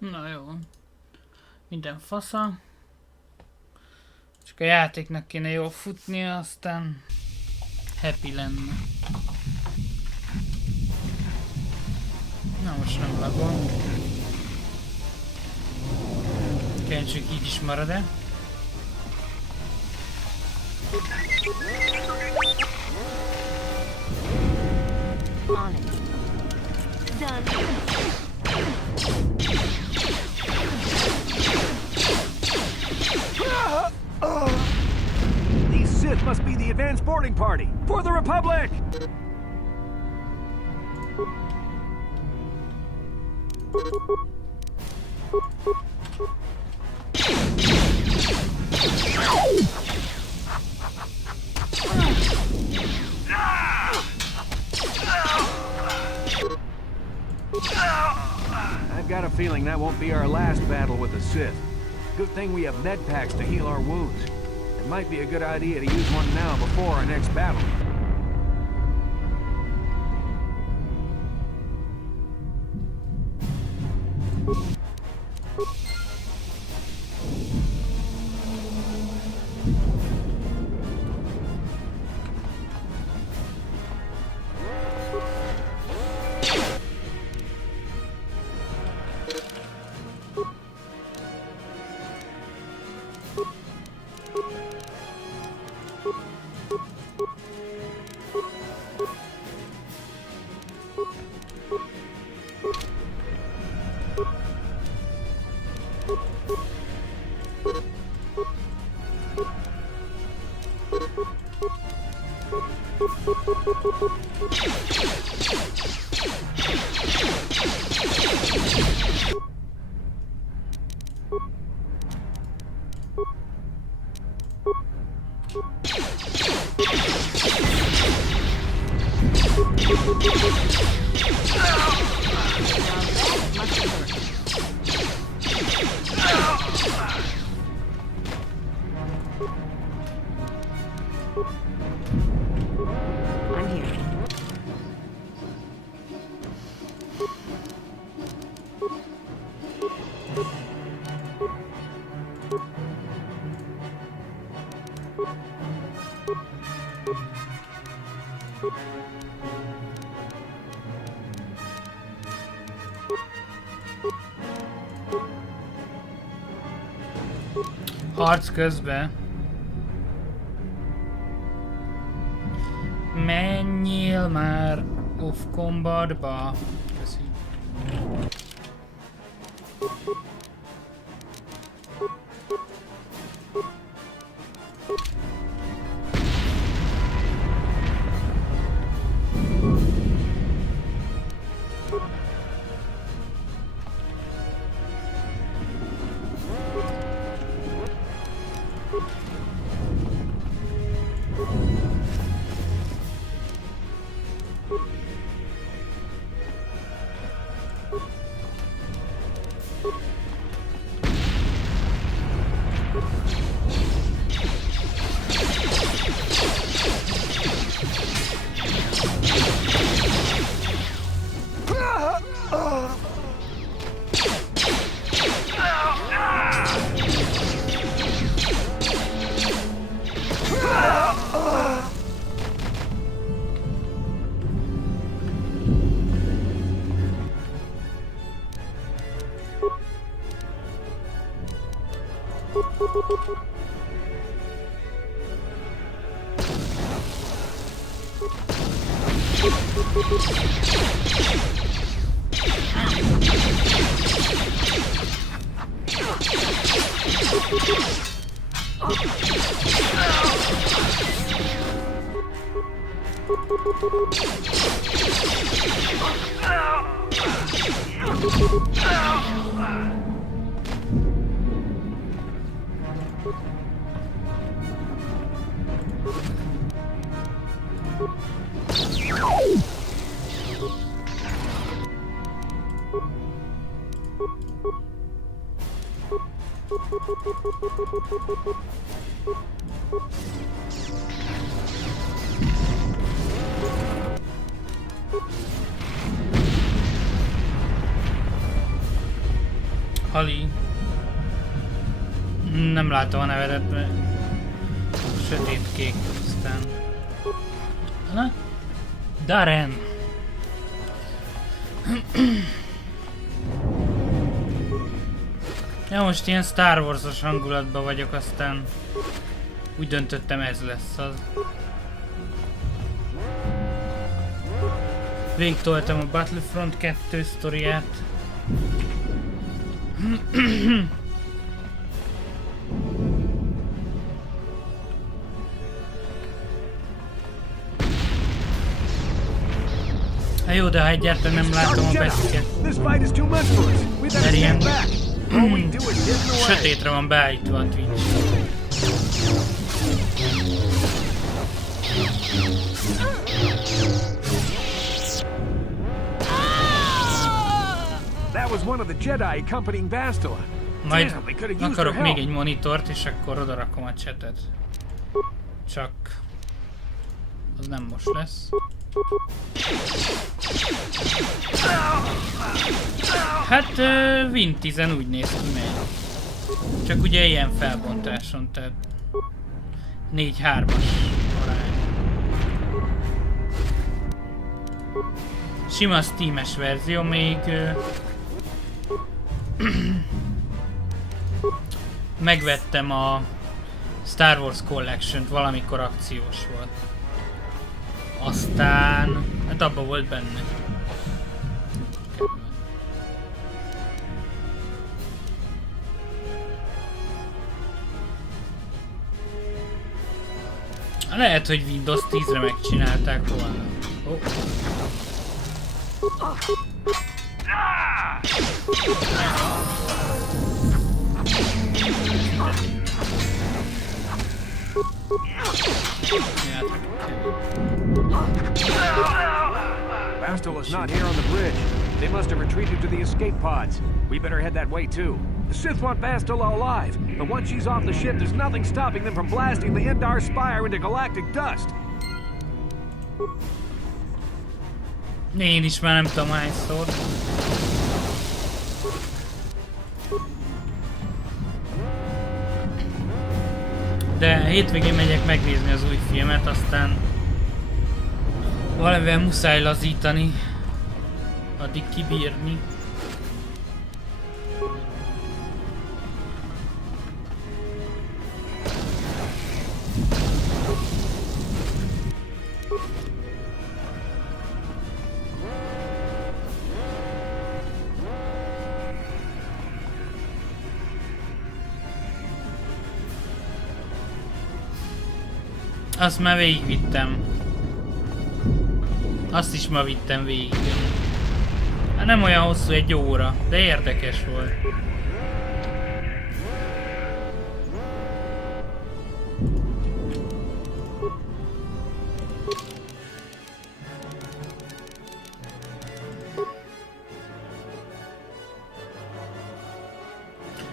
Na jó. Minden fasza. Csak a játéknak kéne jól futnia, aztán happy lenne. Na most nem lagol. Kíváncsiak így is marad-e? These Sith must be the advanced boarding party for the Republic! I've got a feeling that won't be our last battle with the Sith. Good thing we have med packs to heal our wounds. It might be a good idea to use one now before our next battle. Harc közben. Menjél már off combatba. Köszi. nem látom a nevedet, mert sötétkék aztán. Na? Darren! Ja, most ilyen Star Wars-os hangulatban vagyok, aztán úgy döntöttem, ez lesz az. Végigtoltam a Battlefront 2 sztoriát. Hát jó, de ha egyáltalán nem látom a betűket. Mert ilyen sötétre van beállítva a Twitch. Majd akarok még egy monitort, és akkor odarakom a chatet. Csak az nem most lesz. Hát Win 10 úgy néz ki, megy. Csak ugye ilyen felbontáson, tehát 4-3-as arány. Sima Steam-es verzió, még megvettem a Star Wars Collection-t, valamikor akciós volt. Aztán, hát abban volt benne. Lehet, hogy Windows 10-re megcsinálták volna. Oh. Bastel is not here on the bridge. They must have retreated to the escape pods. We better head that way too. The Sith want Bastel alive, but once she's off the ship, there's nothing stopping them from blasting the Endar Spire into galactic dust. Én is már nem tudom hányszor. De hétvégén megyek megnézni az új filmet, aztán valamivel muszáj lazítani, addig kibírni. Azt már végigvittem. Azt is ma vittem végig. Hát nem olyan hosszú, 1 óra, de érdekes volt.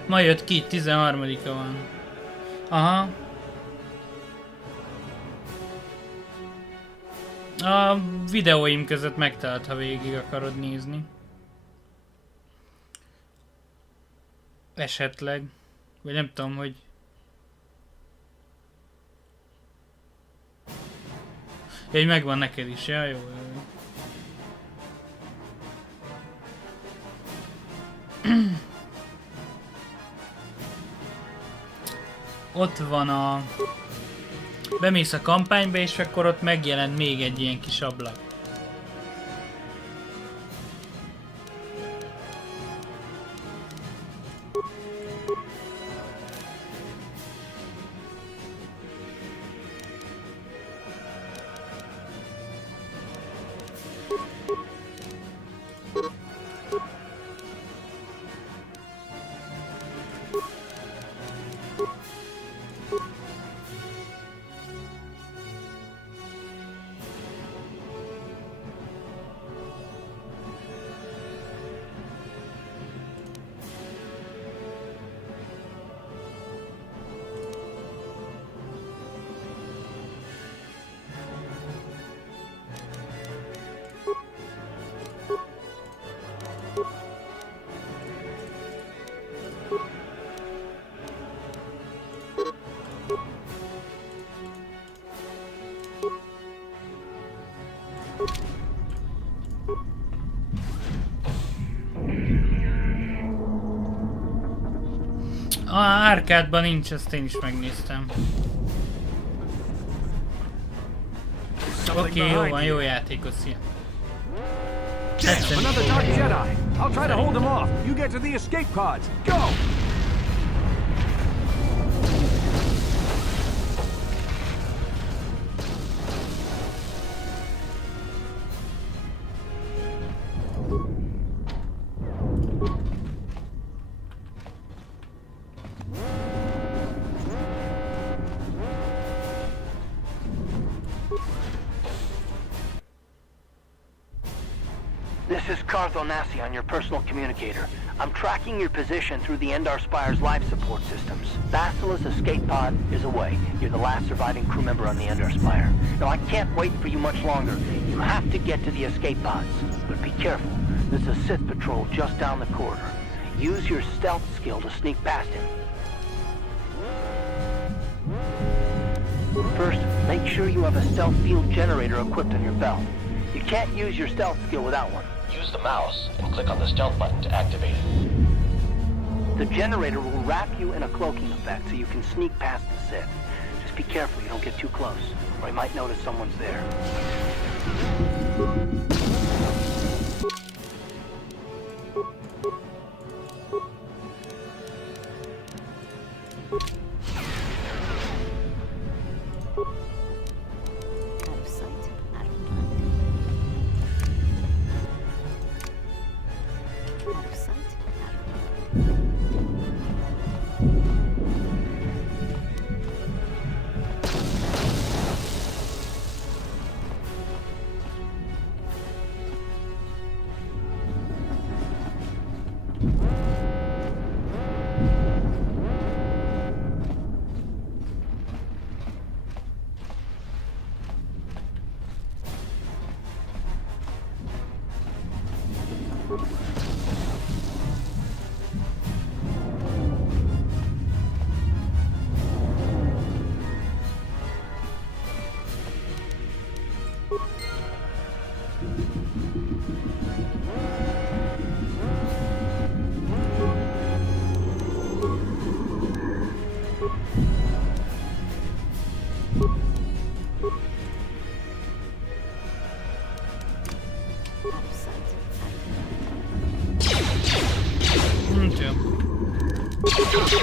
Ma jött ki, 13-a van. Aha. A videóim között megtalált, ha végig akarod nézni. Esetleg. Vagy nem tudom, hogy... Ja, hogy megvan neked is, ja, jó. Ott van a... Bemész a kampányba, és akkor ott megjelent még egy ilyen kis ablak. A árkádban nincs, ezt én is megnéztem. Oké, jó van, jó játékot, szia. Damn, another dark Jedi. I'll try to hold them off. You get to the escape pods. Go! This is Cartho Nassi on your personal communicator. I'm tracking your position through the Endar Spire's life support systems. Basila's escape pod is away. You're the last surviving crew member on the Endar Spire. Now, I can't wait for you much longer. You have to get to the escape pods. But be careful. There's a Sith patrol just down the corridor. Use your stealth skill to sneak past him. First, make sure you have a stealth field generator equipped on your belt. You can't use your stealth skill without one. Use the mouse and click on the stealth button to activate it. The generator will wrap you in a cloaking effect so you can sneak past the Sith. Just be careful you don't get too close, or you might notice someone's there.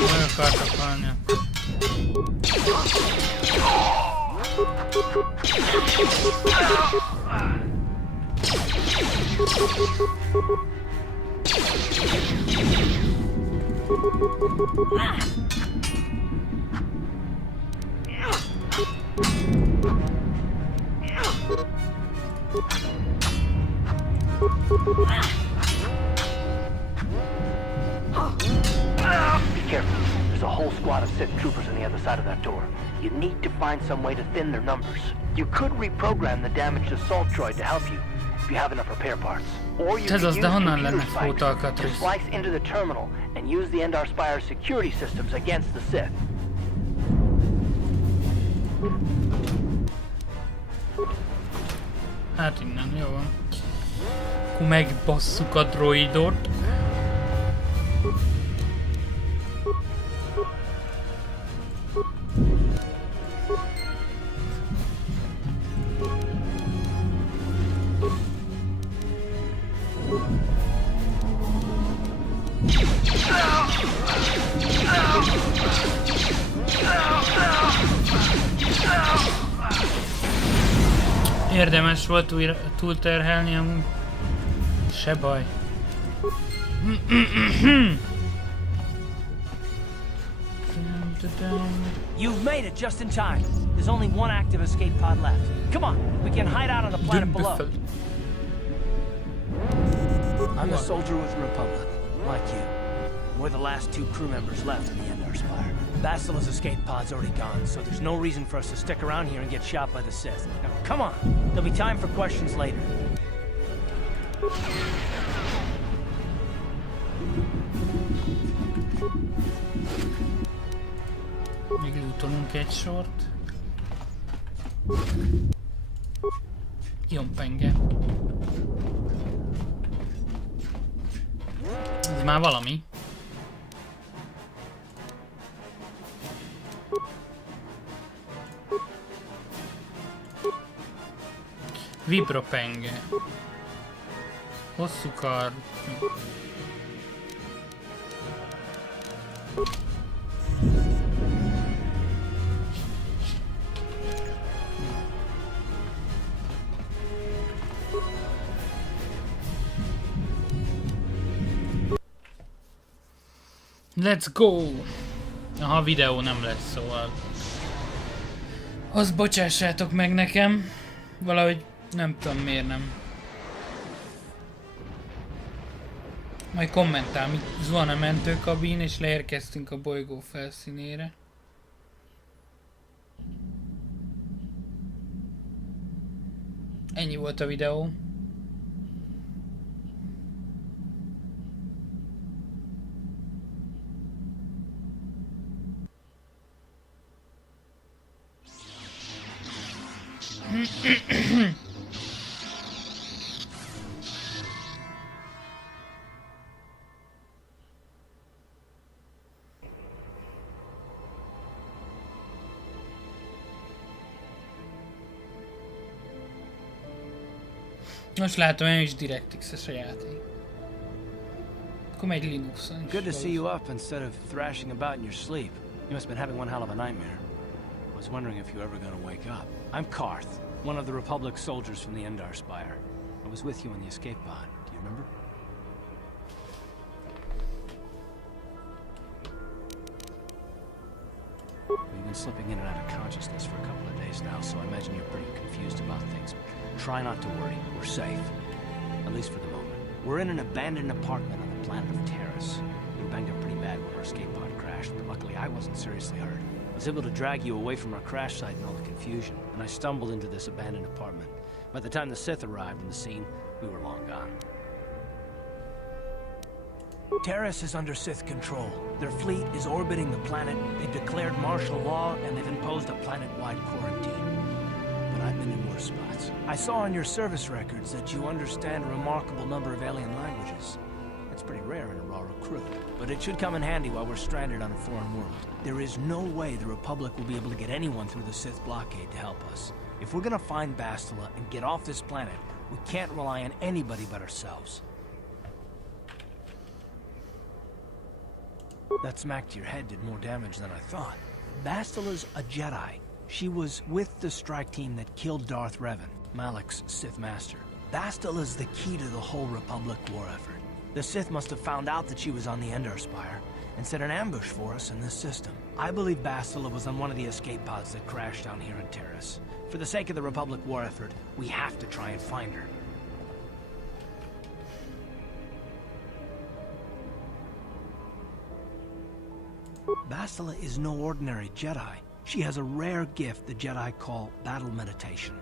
Meg akartak halni. Be careful. There's a whole squad of Sith troopers on the other side of that door. You need to find some way to thin their numbers. You could reprogram the damaged assault droid to help you, if you have enough repair parts. Or you could use computer spikes to slice into the terminal and use the Endar Spire's security systems against the Sith. Hát innen, jó van. Akkor megbasszuk a droidot. Érdemes volt újra túlterhelni amúgy. Se baj. You've made it just in time. There's only one active escape pod left. Come on, we can hide out on the planet below. I'm a soldier with the Republic, like you. We're the last two crew members left in the Endar Spire. Basila's escape pod's already gone, so there's no reason for us to stick around here and get shot by the Sith. Now, come on. There'll be time for questions later. Még lootolunk egy sort. Ionpenge. Ez már valami. Vibropenge. Hosszú kar. Let's go! Aha, videó nem lesz, szóval... Azt bocsássátok meg nekem. Valahogy nem tudom miért nem. Majd kommentál, mi zuhan a mentőkabin és leérkeztünk a bolygó felszínére. Ennyi volt a videó. Most látom, én is DirectX-es a játék. Akkor megy Linuxon is. Good to see you up instead of thrashing about in your sleep. You must have been having one hell of a nightmare. I was wondering if you were ever going to wake up. I'm Karth, one of the Republic soldiers from the Endar Spire. I was with you in the escape pod. Do you remember? You've been slipping in and out of consciousness for a couple of days now, so I imagine you're pretty confused about things. Try not to worry. We're safe. At least for the moment. We're in an abandoned apartment on the planet of Terrace. We were banged up pretty bad when our escape pod crashed, but luckily I wasn't seriously hurt. I was able to drag you away from our crash site in all the confusion, and I stumbled into this abandoned apartment. By the time the Sith arrived on the scene, we were long gone. Terrace is under Sith control. Their fleet is orbiting the planet, they've declared martial law, and they've imposed a planet-wide quarantine. But I've been in worse spots. I saw on your service records that you understand a remarkable number of alien languages. It's pretty rare in a raw recruit, but it should come in handy while we're stranded on a foreign world. There is no way the Republic will be able to get anyone through the Sith blockade to help us. If we're gonna find Bastila and get off this planet, we can't rely on anybody but ourselves. That smack to your head did more damage than I thought. Bastila's a Jedi. She was with the strike team that killed Darth Revan, Malak's Sith master. Bastila's the key to the whole Republic war effort. The Sith must have found out that she was on the Endar Spire and set an ambush for us in this system. I believe Bastila was on one of the escape pods that crashed down here in Terrace. For the sake of the Republic war effort, we have to try and find her. Bastila is no ordinary Jedi. She has a rare gift the Jedi call battle meditation.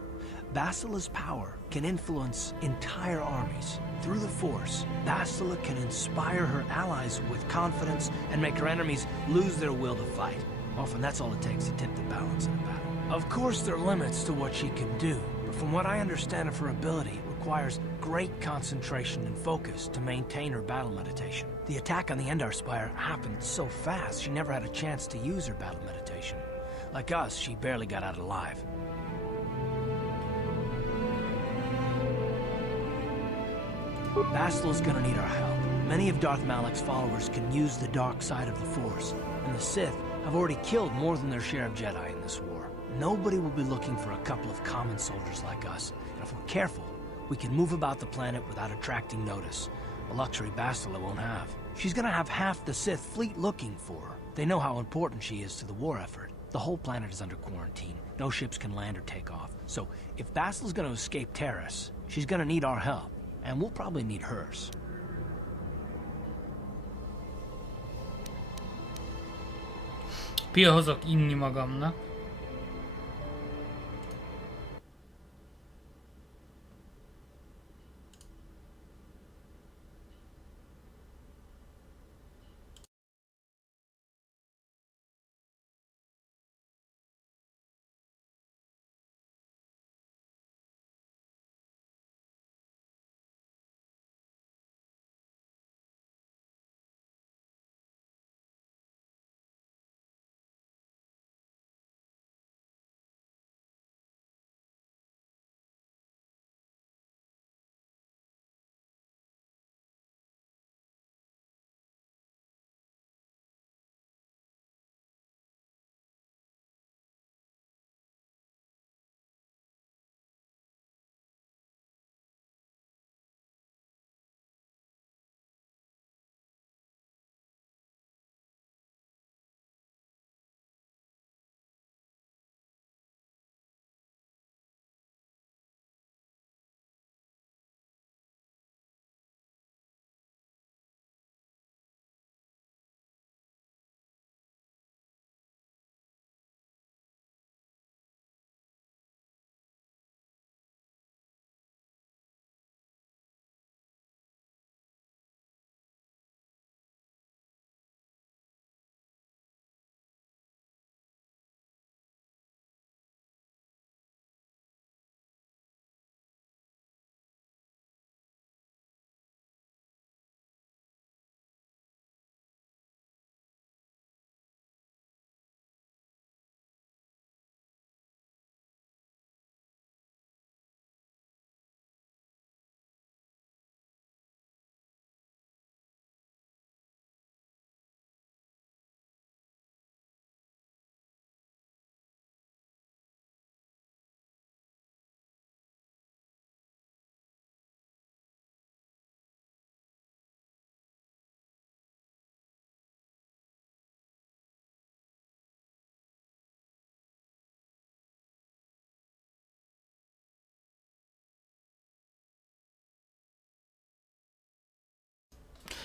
Bastila's power can influence entire armies. Through the Force, Bastila can inspire her allies with confidence and make her enemies lose their will to fight. Often that's all it takes to tip the balance in a battle. Of course, there are limits to what she can do, but from what I understand of her ability, it requires great concentration and focus to maintain her battle meditation. The attack on the Endar Spire happened so fast, she never had a chance to use her battle meditation. Like us, she barely got out alive. Bastila's gonna need our help. Many of Darth Malak's followers can use the dark side of the Force, and the Sith have already killed more than their share of Jedi in this war. Nobody will be looking for a couple of common soldiers like us, and if we're careful, we can move about the planet without attracting notice. A luxury Bastila won't have. She's gonna have half the Sith fleet looking for her. They know how important she is to the war effort. The whole planet is under quarantine. No ships can land or take off. So, if Bastila's gonna escape Terrace, she's gonna need our help. And we'll probably need hers. Pia hozok inni magamnak.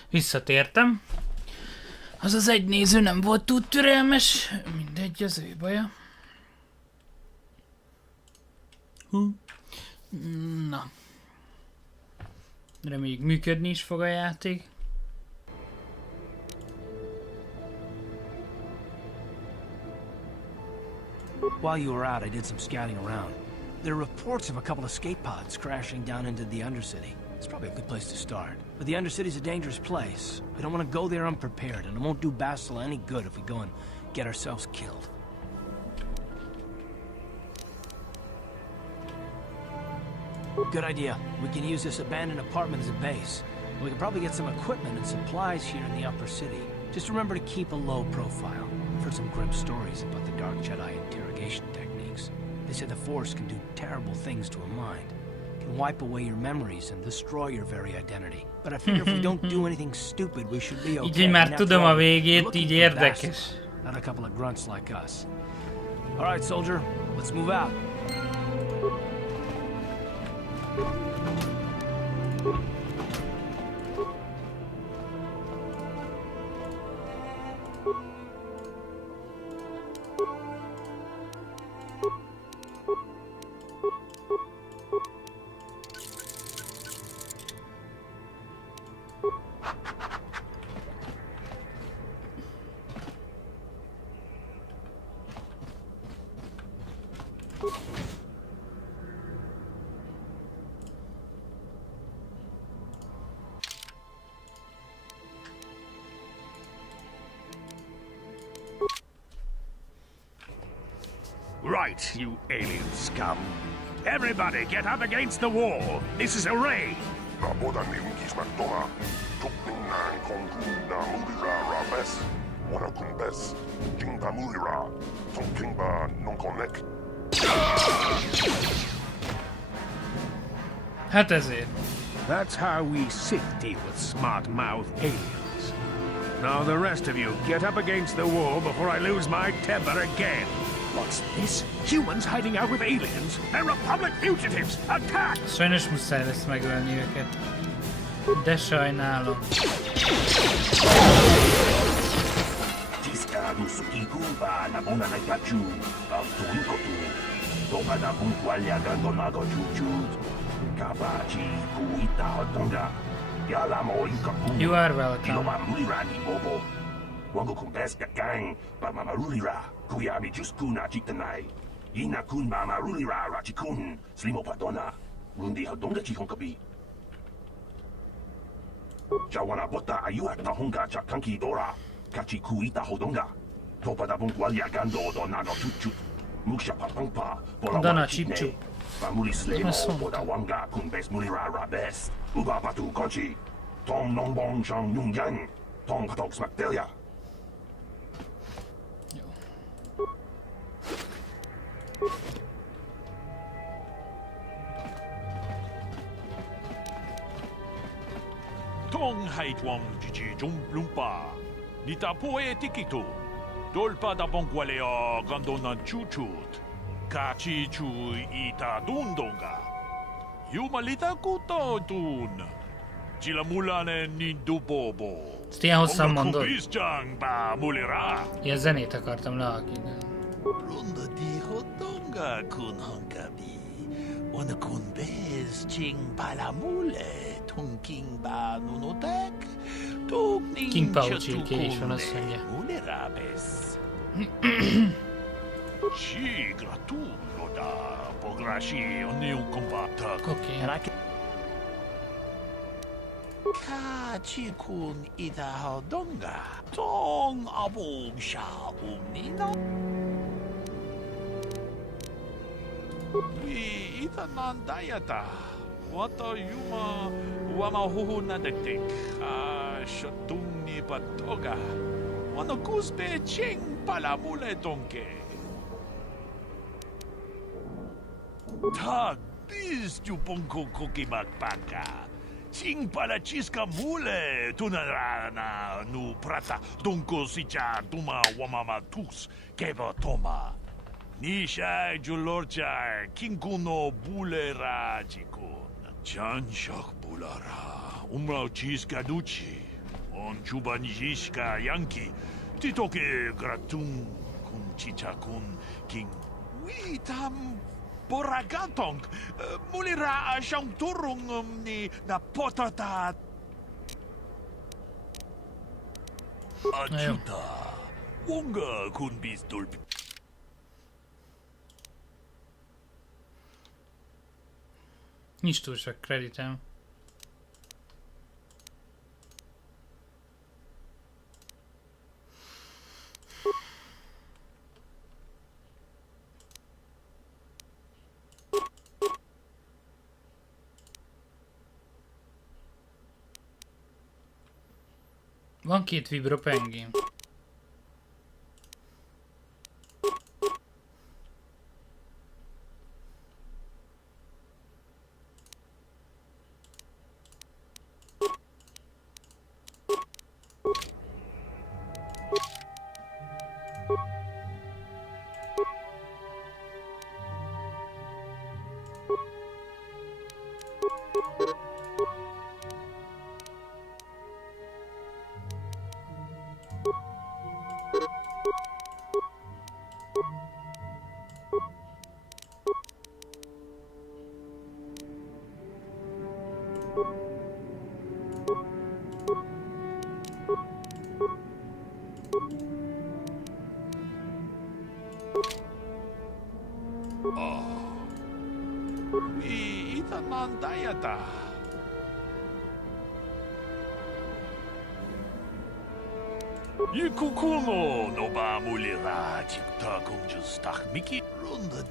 Visszatértem. Az az egy néző nem volt túl türelmes. Mindegy, az ő baja. Na. Reméljük működni is fog a játék. While you were out, I did some scouting around. There are reports of a couple of escape pods crashing down into the Undercity. It's probably a good place to start. But the Undercity's a dangerous place. We don't want to go there unprepared, and it won't do Bastila any good if we go and get ourselves killed. Good idea. We can use this abandoned apartment as a base. We can probably get some equipment and supplies here in the upper city. Just remember to keep a low profile. I've heard some grim stories about the Dark Jedi interrogation techniques. They say the Force can do terrible things to a mind. It can wipe away your memories and destroy your very identity. But I figure if we don't do anything stupid, we should be okay. Így már tudom a végét, így érdekes. Not a couple of grunts like us. All right, soldier, let's move out. Right, you alien scum. Everybody get up against the wall. This is a raid. Hát ezért. That's how we Sith deal with smart-mouthed aliens. Now the rest of you, get up against the wall before I lose my temper again. What's this? Humans hiding out with aliens? They're Republic fugitives! Attack! Sajnos muszáj lesz megölni őket. De sajnálom. You are welcome. Wango kumpeska gang, ba mamarulira, kuyami juskuna chitanai. Ina kun mamarulira rachikun, slimo padona, rundi hadonga chihonkabi. Jawana bota ayuata honga chakanki dora, kachi kuita hodonga. Topa da bungwalia gando donano chuchu. Muksha papangpa, bola chipchu. Bamuli slemo, boda wanga kumpes mulira rabes. Uba patu kochi. Tong nongbong shang yungyang. Tong katok smaktelia. Tong haitwang jiji jumplumpa. Nita poe tikito. Dolpa da bongwalea gandonan chuchut. Kachi chu ita dundonga. Jumalita kuto dun. Chila mulane nindu bobo. Ezt ilyen hosszan mondod? Ilyen zenét akartam lealkítani. Runda di hodonga kun hankabi. Wana kun bez ching palamule. Tung king ba nunotek. King Pao csirkélés van, azt mondja. Mulerabes. Si gratulo da pograshi oniu kompata. Oké. Kachi kun ida hodonga. Tong abong sha umnino. Wi ita nandayata. Wata yuma wama huhu na dektek. Shotung ni patoga. Wano kuspe ching palamule donke. Tag bis tu ponko koki makpaka. Ching pala chiska mule tunarana nu prata donko sicha tuma wamama tus keba toma. Nisha julorcha kinkuno bulera jikun. Chan shak bulara umrao chiska duchi. on Chubanjishka Yankee. Titoke Gratung kun chicha kun king. We tam Boragatong. Mulira siyang turong ni na potata. Achuta. Wonga kun bistol. Nincs túl sok kreditem. Van 2 vibropengém. Mandayata. Ikukuno no ba mulira tikta kunjustach Mickey rundet.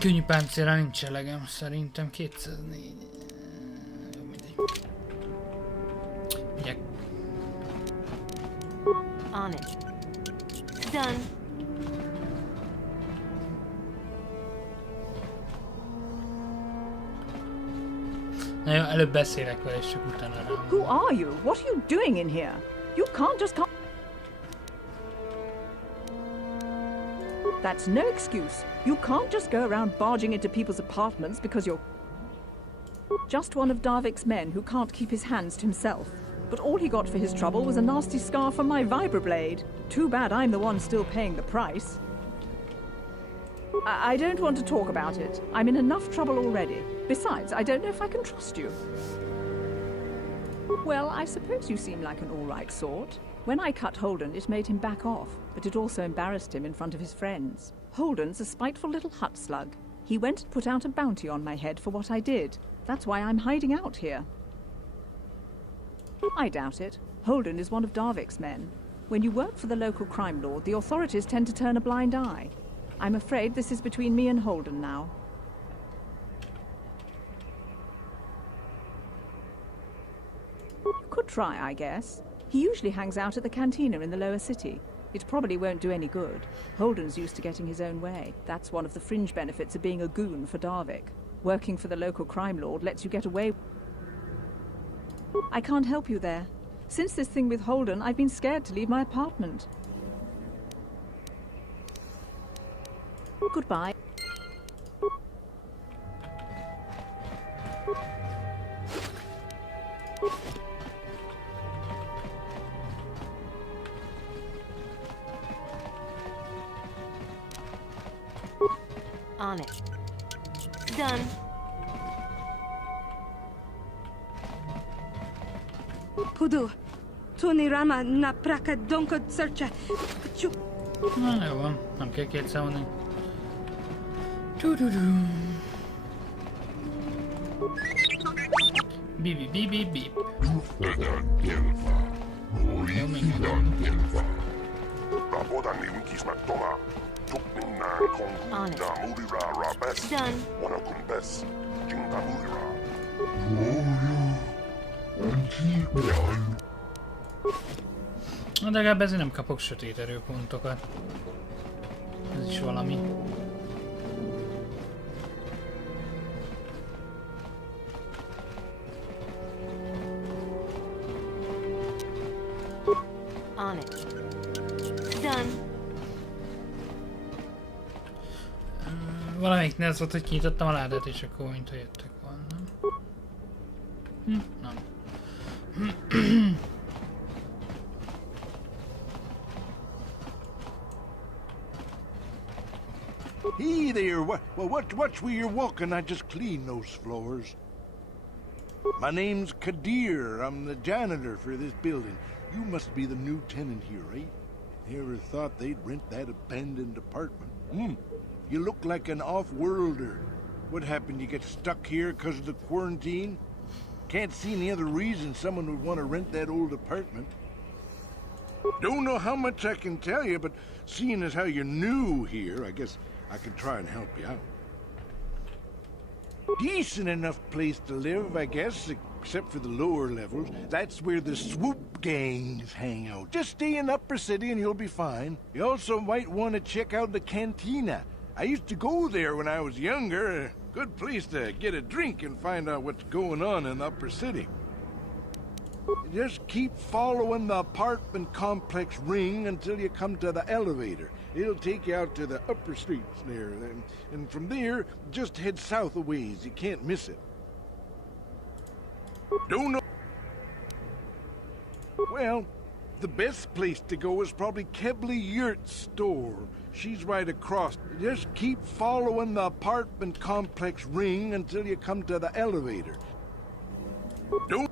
Könnyű páncélra nincs elegem, szerintem 204. Jó, mindegy. Megyek. On it. Done. Na jó, előbb beszélek vele, és csak utána rám. Who are you? What are you doing in here? You can't just come. That's no excuse. You can't just go around barging into people's apartments because you're just one of Darvik's men who can't keep his hands to himself. But all he got for his trouble was a nasty scar from my vibroblade. Too bad I'm the one still paying the price. I don't want to talk about it. I'm in enough trouble already. Besides, I don't know if I can trust you. Well, I suppose you seem like an all-right sort. When I cut Holden, it made him back off, but it also embarrassed him in front of his friends. Holden's a spiteful little hut slug. He went and put out a bounty on my head for what I did. That's why I'm hiding out here. I doubt it. Holden is one of Darvik's men. When you work for the local crime lord, the authorities tend to turn a blind eye. I'm afraid this is between me and Holden now. You could try, I guess. He usually hangs out at the cantina in the lower city. It probably won't do any good. Holden's used to getting his own way. That's one of the fringe benefits of being a goon for Darvik. Working for the local crime lord lets you get away. I can't help you there. Since this thing with Holden, I've been scared to leave my apartment. Goodbye. On it. Done. Hudu. Tunirama na praka donko searcha. Na, jó van. Nem kell kétszer mondani. Bip, bip, bip, bip. Jó, minden. On it. Done. Na, de legalább ezért nem kapok sötét erőpontokat. Ez is valami. On it. Done. Valamelyik ne az volt, hogy kinyitottam a ládát, és akkor mintha jöttek volna. Nem. Hey there, watch where you're walking. I just cleaned those floors. My name's Kadir. I'm the janitor for this building. You must be the new tenant here, right? Never thought they'd rent that abandoned apartment. You look like an off-worlder. What happened? You get stuck here because of the quarantine? Can't see any other reason someone would want to rent that old apartment. Don't know how much I can tell you, but seeing as how you're new here, I guess I can try and help you out. Decent enough place to live, I guess, except for the lower levels. That's where the swoop gangs hang out. Just stay in Upper City and you'll be fine. You also might want to check out the cantina. I used to go there when I was younger. A good place to get a drink and find out what's going on in the Upper City. Just keep following the apartment complex ring until you come to the elevator. It'll take you out to the upper streets there. And from there, just head south a ways. You can't miss it. Don't know. Well, the best place to go is probably Kebley Yurt's store. She's right across. Just keep following the apartment complex ring until you come to the elevator. Don't.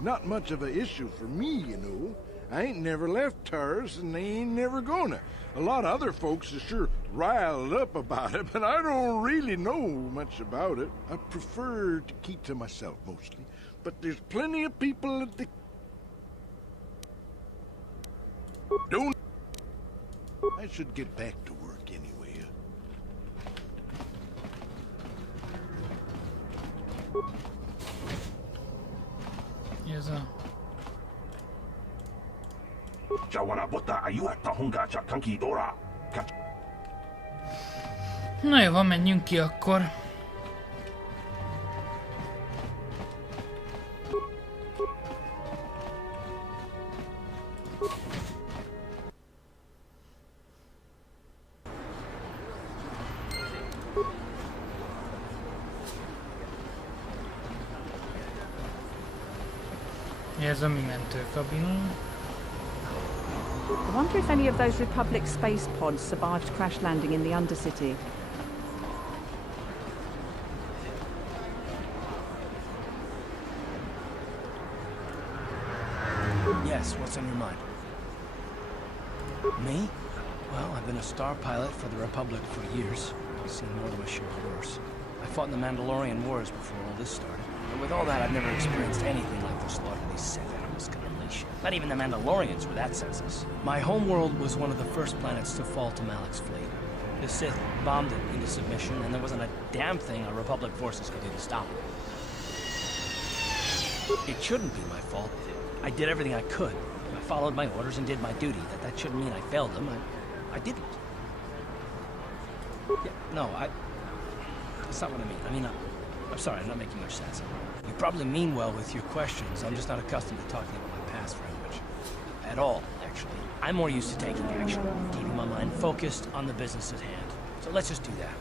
Not much of an issue for me, you know. I ain't never left Taurus, and they ain't never gonna. A lot of other folks are sure riled up about it, but I don't really know much about it. I prefer to keep to myself, mostly. But there's plenty of people at the... Don't... I should get back to work anyway. Ez a... Na jó, van, menjünk ki akkor. Ez a mi mentőkabin. I wonder if any of those Republic space pods survived crash landing in the Undercity. Yes, what's on your mind? Me? Well, I've been a star pilot for the Republic for years. I've seen more than my share of horrors. I fought in the Mandalorian Wars before all this started. But with all that, I've never experienced anything like the slaughter these Sith animals can unleash. Not even the Mandalorians were that senseless. My homeworld was one of the first planets to fall to Malak's fleet. The Sith bombed it into submission, and there wasn't a damn thing our Republic forces could do to stop it. It shouldn't be my fault. I did everything I could. I followed my orders and did my duty. That shouldn't mean I failed them. I didn't. Yeah, no, that's not what I mean. I mean, I'm sorry, I'm not making much sense. You probably mean well with your questions. I'm just not accustomed to talking about my past very much. At all, actually. I'm more used to taking action, keeping my mind focused on the business at hand. So let's just do that.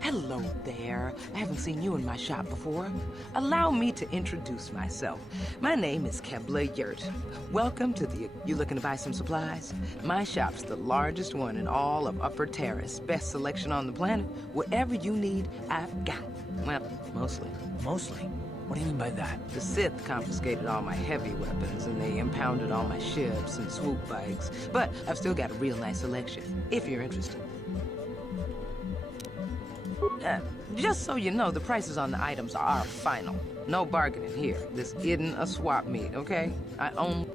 Hello there. I haven't seen you in my shop before. Allow me to introduce myself. My name is Kebla Yurt. Welcome to the... You looking to buy some supplies? My shop's the largest one in all of Upper Terrace. Best selection on the planet. Whatever you need, I've got. Well, mostly. Mostly? What do you mean by that? The Sith confiscated all my heavy weapons, and they impounded all my ships and swoop bikes. But I've still got a real nice selection, if you're interested. Just so you know, the prices on the items are final. No bargaining here. This isn't a swap meet, okay? I own...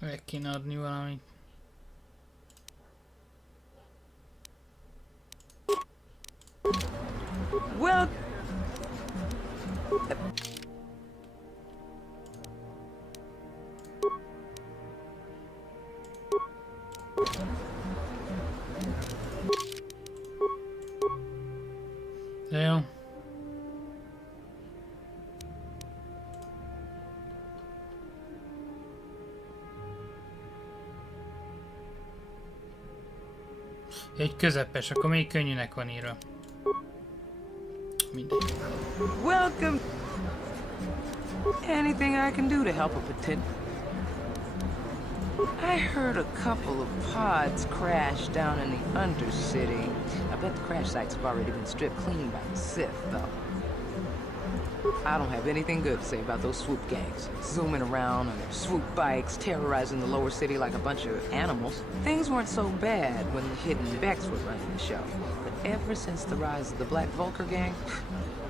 Meg kéne adni valamit. Well... De jó. Egy közepes, akkor még könnyűnek van írva. Mindegy. Welcome. Anything I can do to help a potent... I heard a couple of pods crash down in the Undercity. I bet the crash sites have already been stripped clean by the Sith, though. I don't have anything good to say about those swoop gangs. Zooming around on their swoop bikes, terrorizing the lower city like a bunch of animals. Things weren't so bad when the Hidden Becks were running the show. But ever since the rise of the Black Vulcar gang,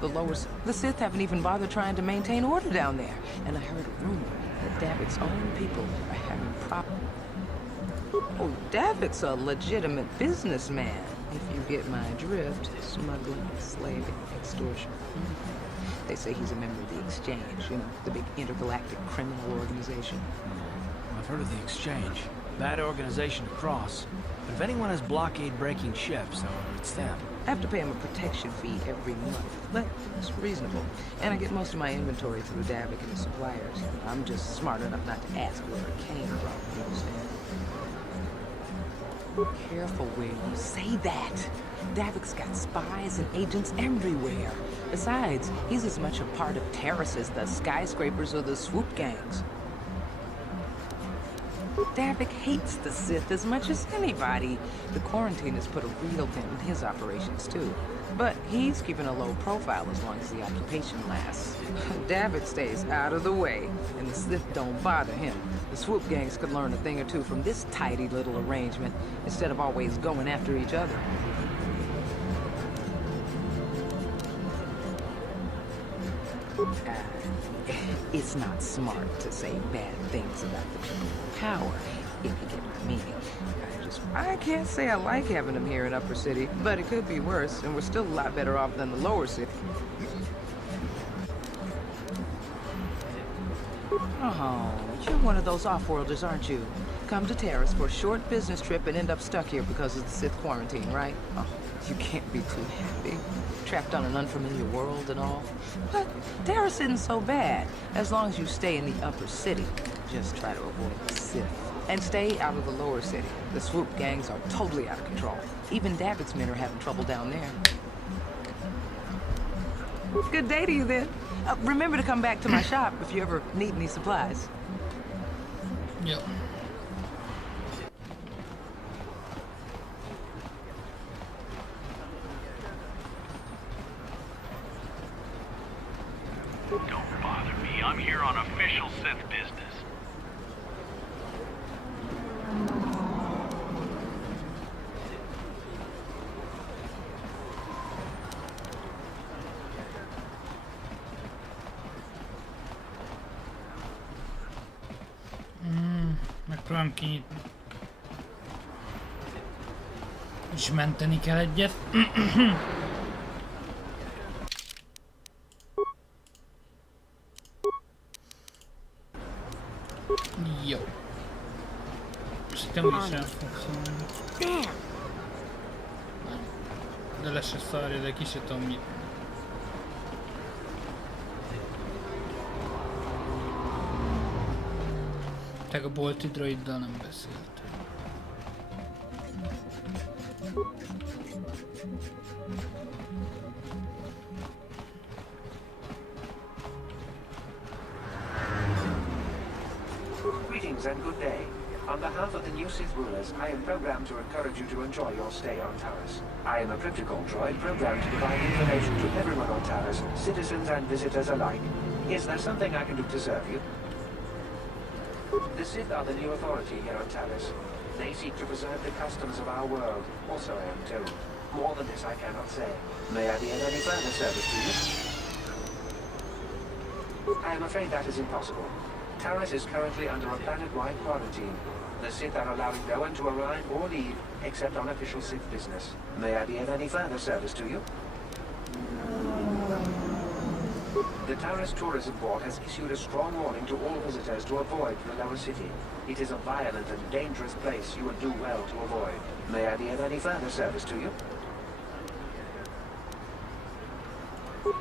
the Sith haven't even bothered trying to maintain order down there. And I heard a rumor that Davik's own people are having problems. Oh, Davik's a legitimate businessman, if you get my drift. Smuggling, slaving, extortion. They say he's a member of the Exchange, you know, the big intergalactic criminal organization. I've heard of the Exchange. Bad organization to cross. But if anyone has blockade-breaking ships, it's them. I have to pay him a protection fee every month, but it's reasonable. And I get most of my inventory through Davik and his suppliers. I'm just smart enough not to ask where it came from, you understand? Careful where you say that. Davik's got spies and agents everywhere. Besides, he's as much a part of Terrace as the skyscrapers or the swoop gangs. Davik hates the Sith as much as anybody. The quarantine has put a real dent in his operations, too. But he's keeping a low profile as long as the occupation lasts. Davik stays out of the way, and the Sith don't bother him. The swoop gangs could learn a thing or two from this tidy little arrangement, instead of always going after each other. It's not smart to say bad things about the people in power, if you get my meaning. I can't say I like having them here in Upper City, but it could be worse, and we're still a lot better off than the Lower City. Oh, you're one of those off-worlders, aren't you? Come to Terrace for a short business trip and end up stuck here because of the Sith quarantine, right? Oh, you can't be too happy. Trapped on an unfamiliar world and all. But Terrace isn't so bad, as long as you stay in the Upper City. Just try to avoid the Sith. And stay out of the Lower City. The swoop gangs are totally out of control. Even Davik's men are having trouble down there. Good day to you, then. Remember to come back to my shop if you ever need any supplies. Yep. Don't bother me. I'm here on official Sith business. Próbálom kinyitni. És menteni kell egyet. Jó. Szerintem úgyis nem fog szólni. De le se szarja, de ki se tudom mit. Tehát a bolti droiddal nem beszélt. Greetings and good day. On behalf of the new Sith rulers, I am programmed to encourage you to enjoy your stay on Taris. I am a protocol droid programmed to provide information to everyone on Taris, citizens and visitors alike. Is there something I can do to serve you? The Sith are the new authority here on Taris. They seek to preserve the customs of our world, also I am told. More than this I cannot say. May I be of any further service to you? I am afraid that is impossible. Taris is currently under a planet-wide quarantine. The Sith are allowing no one to arrive or leave, except on official Sith business. May I be of any further service to you? The Taris Tourism Board has issued a strong warning to all visitors to avoid the lower city. It is a violent and dangerous place you would do well to avoid. May I be of any further service to you?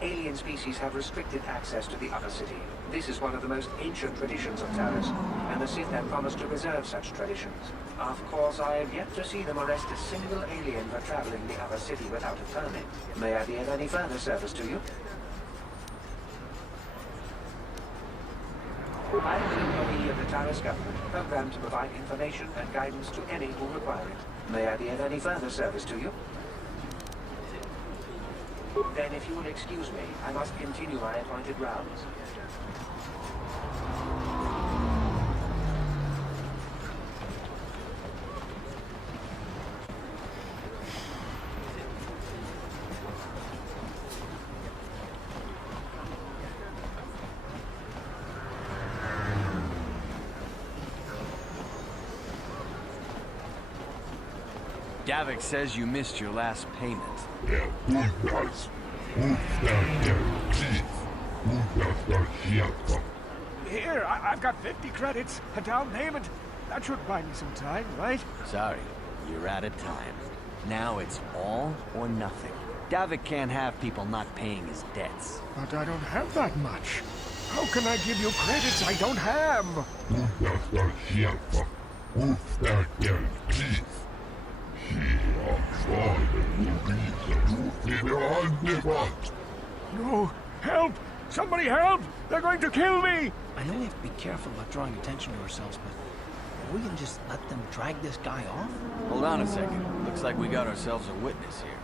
Alien species have restricted access to the upper city. This is one of the most ancient traditions of Taris, and the Sith have promised to preserve such traditions. Of course, I have yet to see them arrest a single alien for traveling the upper city without a permit. May I be of any further service to you? I am an employee of the Taris government, programmed to provide information and guidance to any who require it. May I be of any further service to you? Then, if you will excuse me, I must continue my appointed rounds. Davik says you missed your last payment. Here, I've got 50 credits, a down payment. That should buy me some time, right? Sorry, you're out of time. Now it's all or nothing. Davik can't have people not paying his debts. But I don't have that much. How can I give you credits I don't have? No! Help! Somebody help! They're going to kill me! I know we have to be careful about drawing attention to ourselves, but are we gonna just let them drag this guy off? Hold on a second. Looks like we got ourselves a witness here.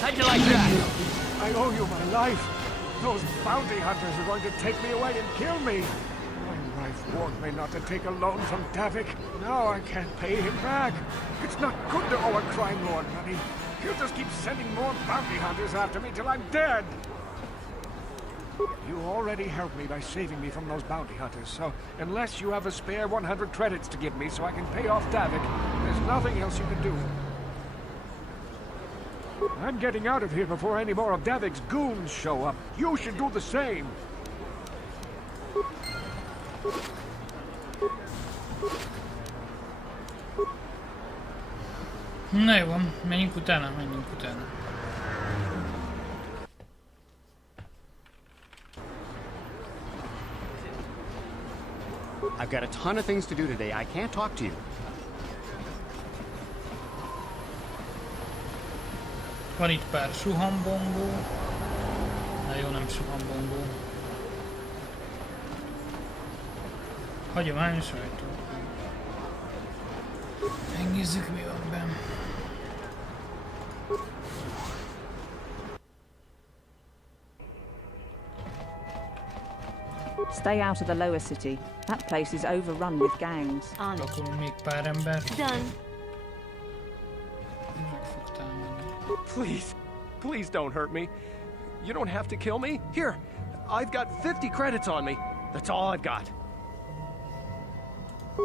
How'd you like that? I owe you my life. Those bounty hunters are going to take me away and kill me. My wife warned me not to take a loan from Davik. Now I can't pay him back. It's not good to owe a crime lord money. He'll just keep sending more bounty hunters after me till I'm dead. You already helped me by saving me from those bounty hunters, so unless you have a spare 100 credits to give me so I can pay off Davik, there's nothing else you can do. I'm getting out of here before any more of Davik's goons show up. You should do the same. Na jó, menjünk utána, menjünk utána. I've got a ton of things to do today. I can't talk to you. Van itt pár suhambongó. Na jó, nem suhambongó. Hagyományos ajtó. Megnézzük, mi van benn. Stay out of the lower city. That place is overrun with gangs. On it. Akkor még pár ember. Done. Meg fog támadni. Please, please don't hurt me. You don't have to kill me. Here, I've got 50 credits on me. That's all I've got.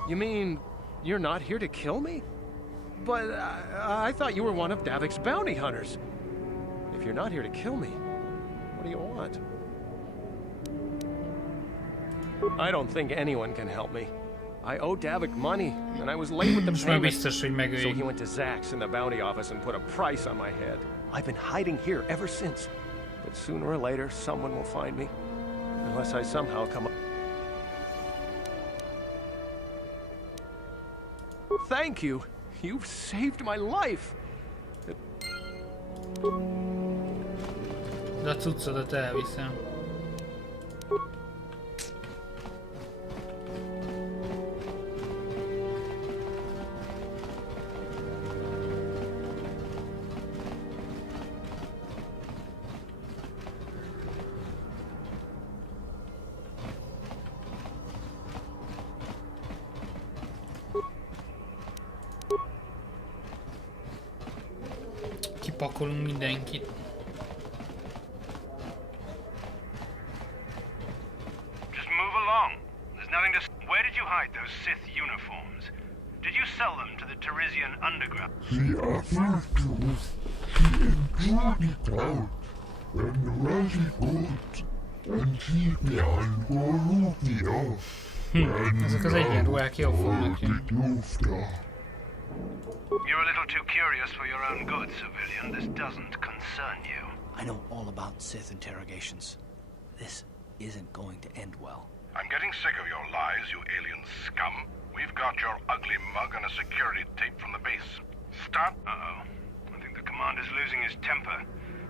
You mean you're not here to kill me? But I thought you were one of Davik's bounty hunters. If you're not here to kill me, what do you want? I don't think anyone can help me. I owe Davik money, and I was late with the payment. So he went to Zach's in the bounty office and put a price on my head. I've been hiding here ever since. But sooner or later, someone will find me. Unless I somehow come up. Thank you. You've saved my life. De a cuccodat elviszem. Kipakolunk mindenkit. Just move along. There's nothing to... Where did you hide those Sith uniforms? Did you sell them to the Teresian underground? The other two, she enjoyed it out and really good, and she behind Goruvia. Ezek az egyenruhák jól fognak jönni. You're a little too curious for your own good, civilian. This doesn't concern you. I know all about Sith interrogations. This isn't going to end well. I'm getting sick of your lies, you alien scum. We've got your ugly mug and a security tape from the base. Stop. Uh-oh. I think the commander's losing his temper.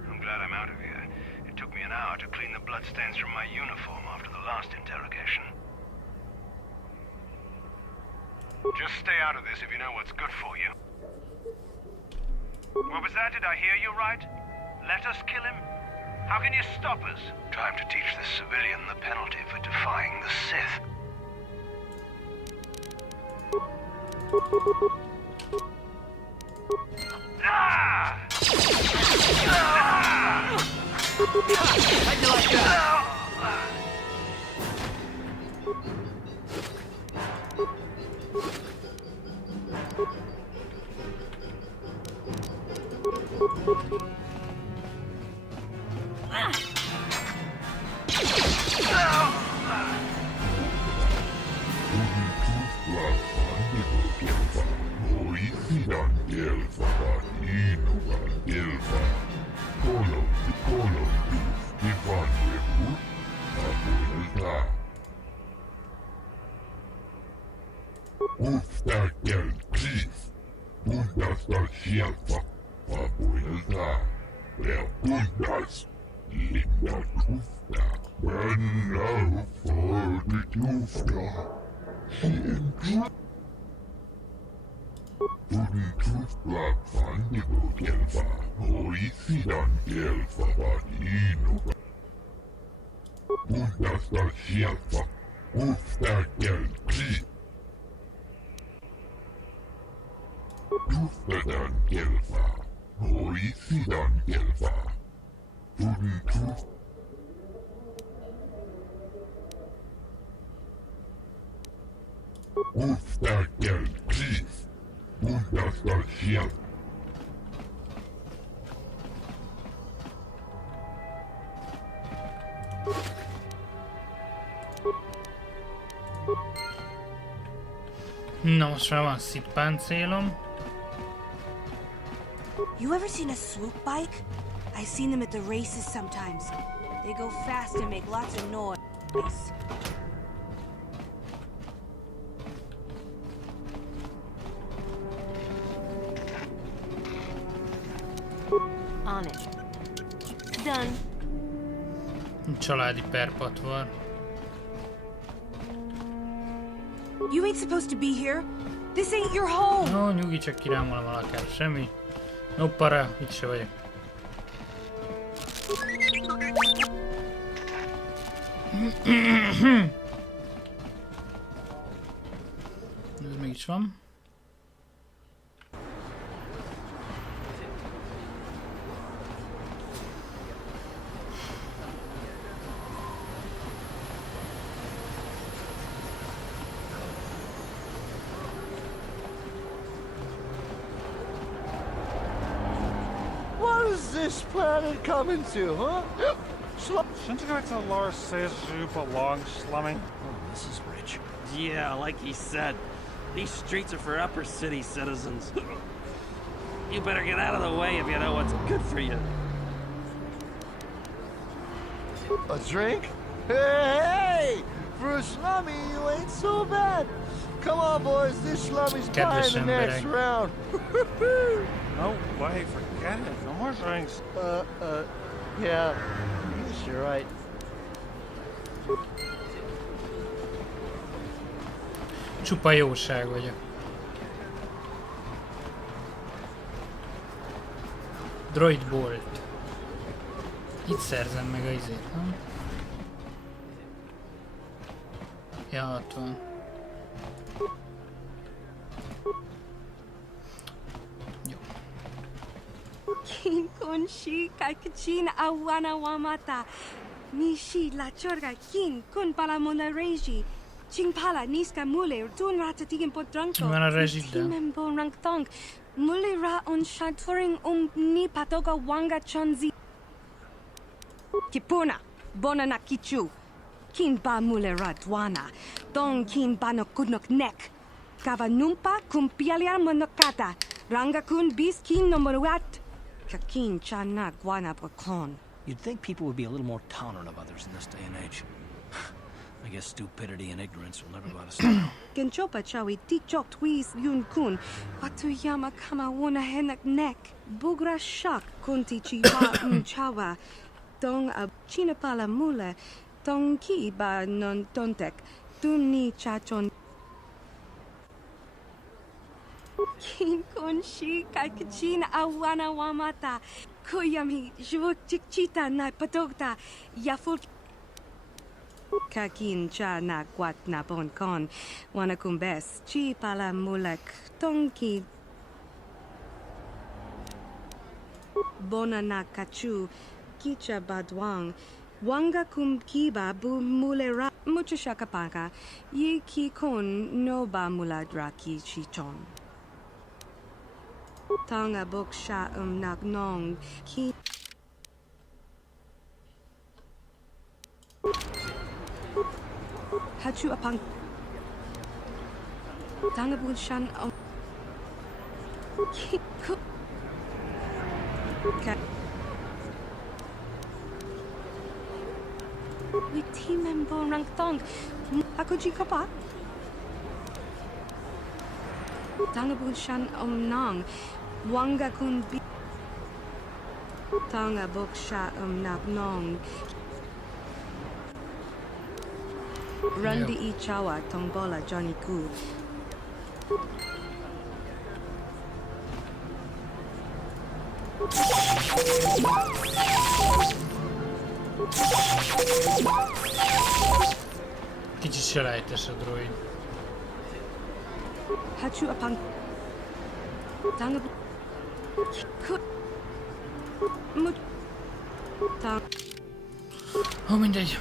I'm glad I'm out of here. It took me an hour to clean the bloodstains from my uniform after the last interrogation. Just stay out of this if you know what's good for you. What was that? Did I hear you right? Let us kill him? How can you stop us? Time to teach this civilian the penalty for defying the Sith. Ah! How'd you like that? Na, most már van szitpáncélom. You ever seen a swoop bike? I've seen them at the races sometimes. They go fast and make lots of noise. On it. Done. Családi perpatvar. You ain't supposed to be here. This ain't your home. No, nyugi, csak kirámolom a lakást. Semmi. No para, itt se vagyok. Ez még is van. What is this planet coming to, huh? Shouldn't you go to Laura says you belong, Slummy? Oh, this is rich. Yeah, like he said, these streets are for upper city citizens. You better get out of the way if you know what's good for you. A drink? Hey! For a slummy, you ain't so bad. Come on, boys, this slummy's buying the next round. No way, forget it. No more drinks. Yeah, I guess you're right. Csupa jóság vagyok. Droid Bolt. Itt szerzem meg a izét, nem? Ja, ott van. Jó. Kin konshi kakachin awana wamata. Nishi la chorga kin kun pala mona reji. Ching pala niska mule tun ratatigin potranko. Van a rezsida. Timembo rangtong. Mule ra on shaturing ni patoga wanga chonzi. Kipuna, bonana kichu. Kin ba mule ra dwana. Dong kin ba no kudnok nek. Kava numpa kumpialia monokata. Ranga kun bis kin no moruat. Kakin chana guana brakon. You'd think people would be a little more tolerant of others in this day and age. I guess stupidity and ignorance will never go out of style. Genchopa chawi tikchok twiz yun kun. Watuyama kama wona henak nek. Bugra shak kunti chiwa chawa. Dong a chinapala mule. Dong ki ba non tontek. Duni chachon. Kin konshi kakachin awana wamata. Koyami jvuk chikchita na patogta. Yaful Kakin cha na kwat na bon kon. Wanakumbes chi pala mulek tonki. Bona na kachu. Kicha badwang. Wanga kum kiba bu mulera. Mucha shakapaka. Ye ki kon no ba muladra ki chichon. Tanga bok sha nagnong. Ki. Hachu apang Tangabun shan with team member rang tong Hakuji kapa Tangabun shan nang Wanga kun bi Tanga bok sha nagnong Randi I Chawa Tongbola Johnny Ku. Kicsit selejtes a droid. Hachu apang Tanga Ó, mindegy.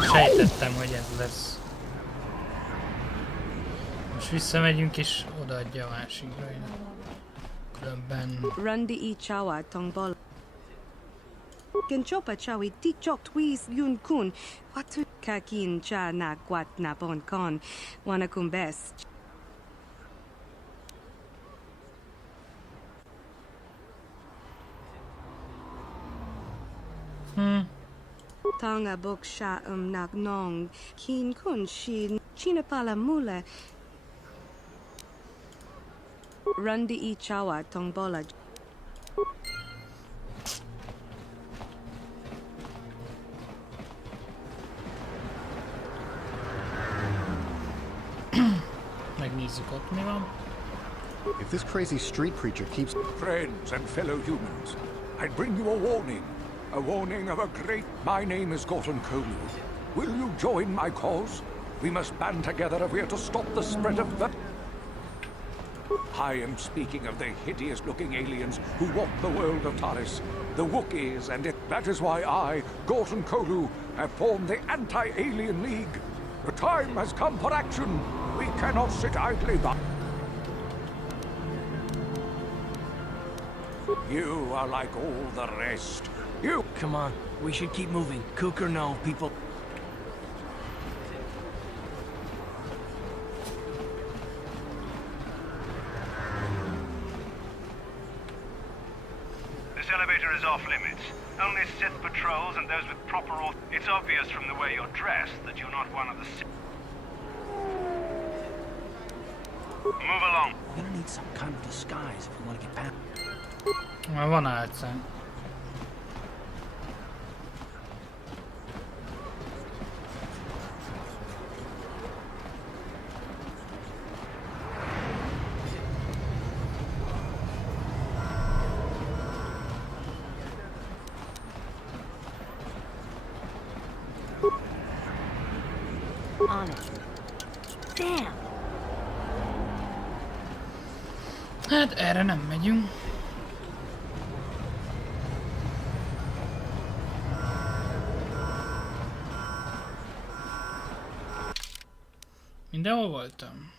Sejtettem, hogy ez lesz. Most visszamegyünk és odaadja a másik droidot. Különben... Randi I Chawa Tongbol. Genchopa Chawi Tikchok Twiz Yun Kun. Watu Kakin Cha Na Kwat Na Bon Kon. Wanakum Best. Tanga bok sha nagnong. Kin kun shin. Chinapala mule. Randi I Chawa Tongbola. Nézzük, ott mi van. If this crazy street preacher keeps... Friends and fellow humans, I bring you a warning. A warning of a great... My name is Gorton Kolu. Will you join my cause? We must band together if we are to stop the spread of the... I am speaking of the hideous-looking aliens who walk the world of Taris, the Wookiees, and that is why I, Gorton Kolu, have formed the Anti-Alien League. The time has come for action. We cannot sit idly by. You are like all the rest. You... Come on, we should keep moving. Kook or no, people... This elevator is off limits. Only Sith patrols and those with proper It's obvious from the way you're dressed that you're not one of the Sith. Move along. We're gonna need some kind of disguise if we want to get past. Van álcán. On it. Damn. Hát erre nem megyünk. Mindenhol voltam.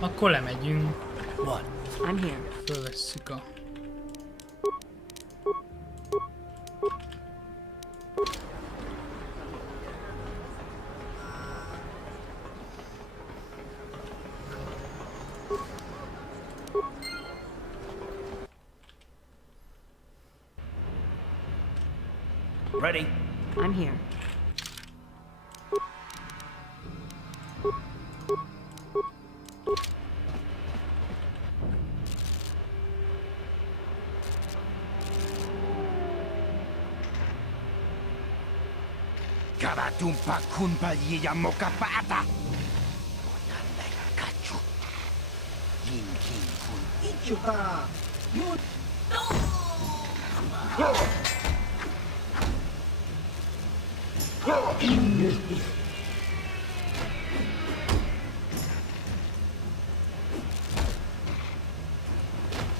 Akkor lemegyünk. What? I'm here. Fölvesszük a... Ready? I'm here. Karatumpa kunpa yiya mokapata. Onanega kachu. Yin kin kun ichuba. You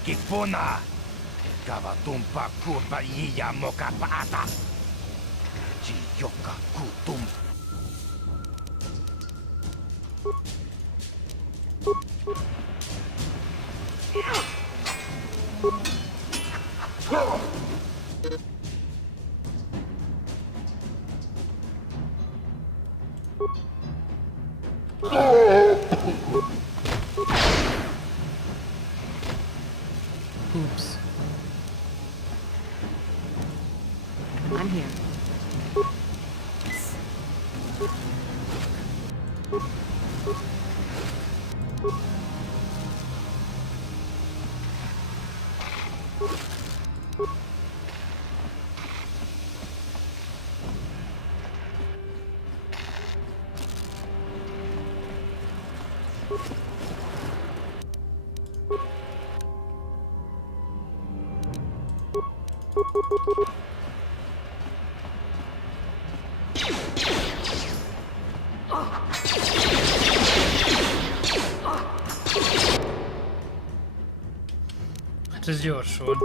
Kipuna. Kavatumpa kunpa yiya mokapata. Yoka kutum. Oops. I'm here. Hát ez gyors volt.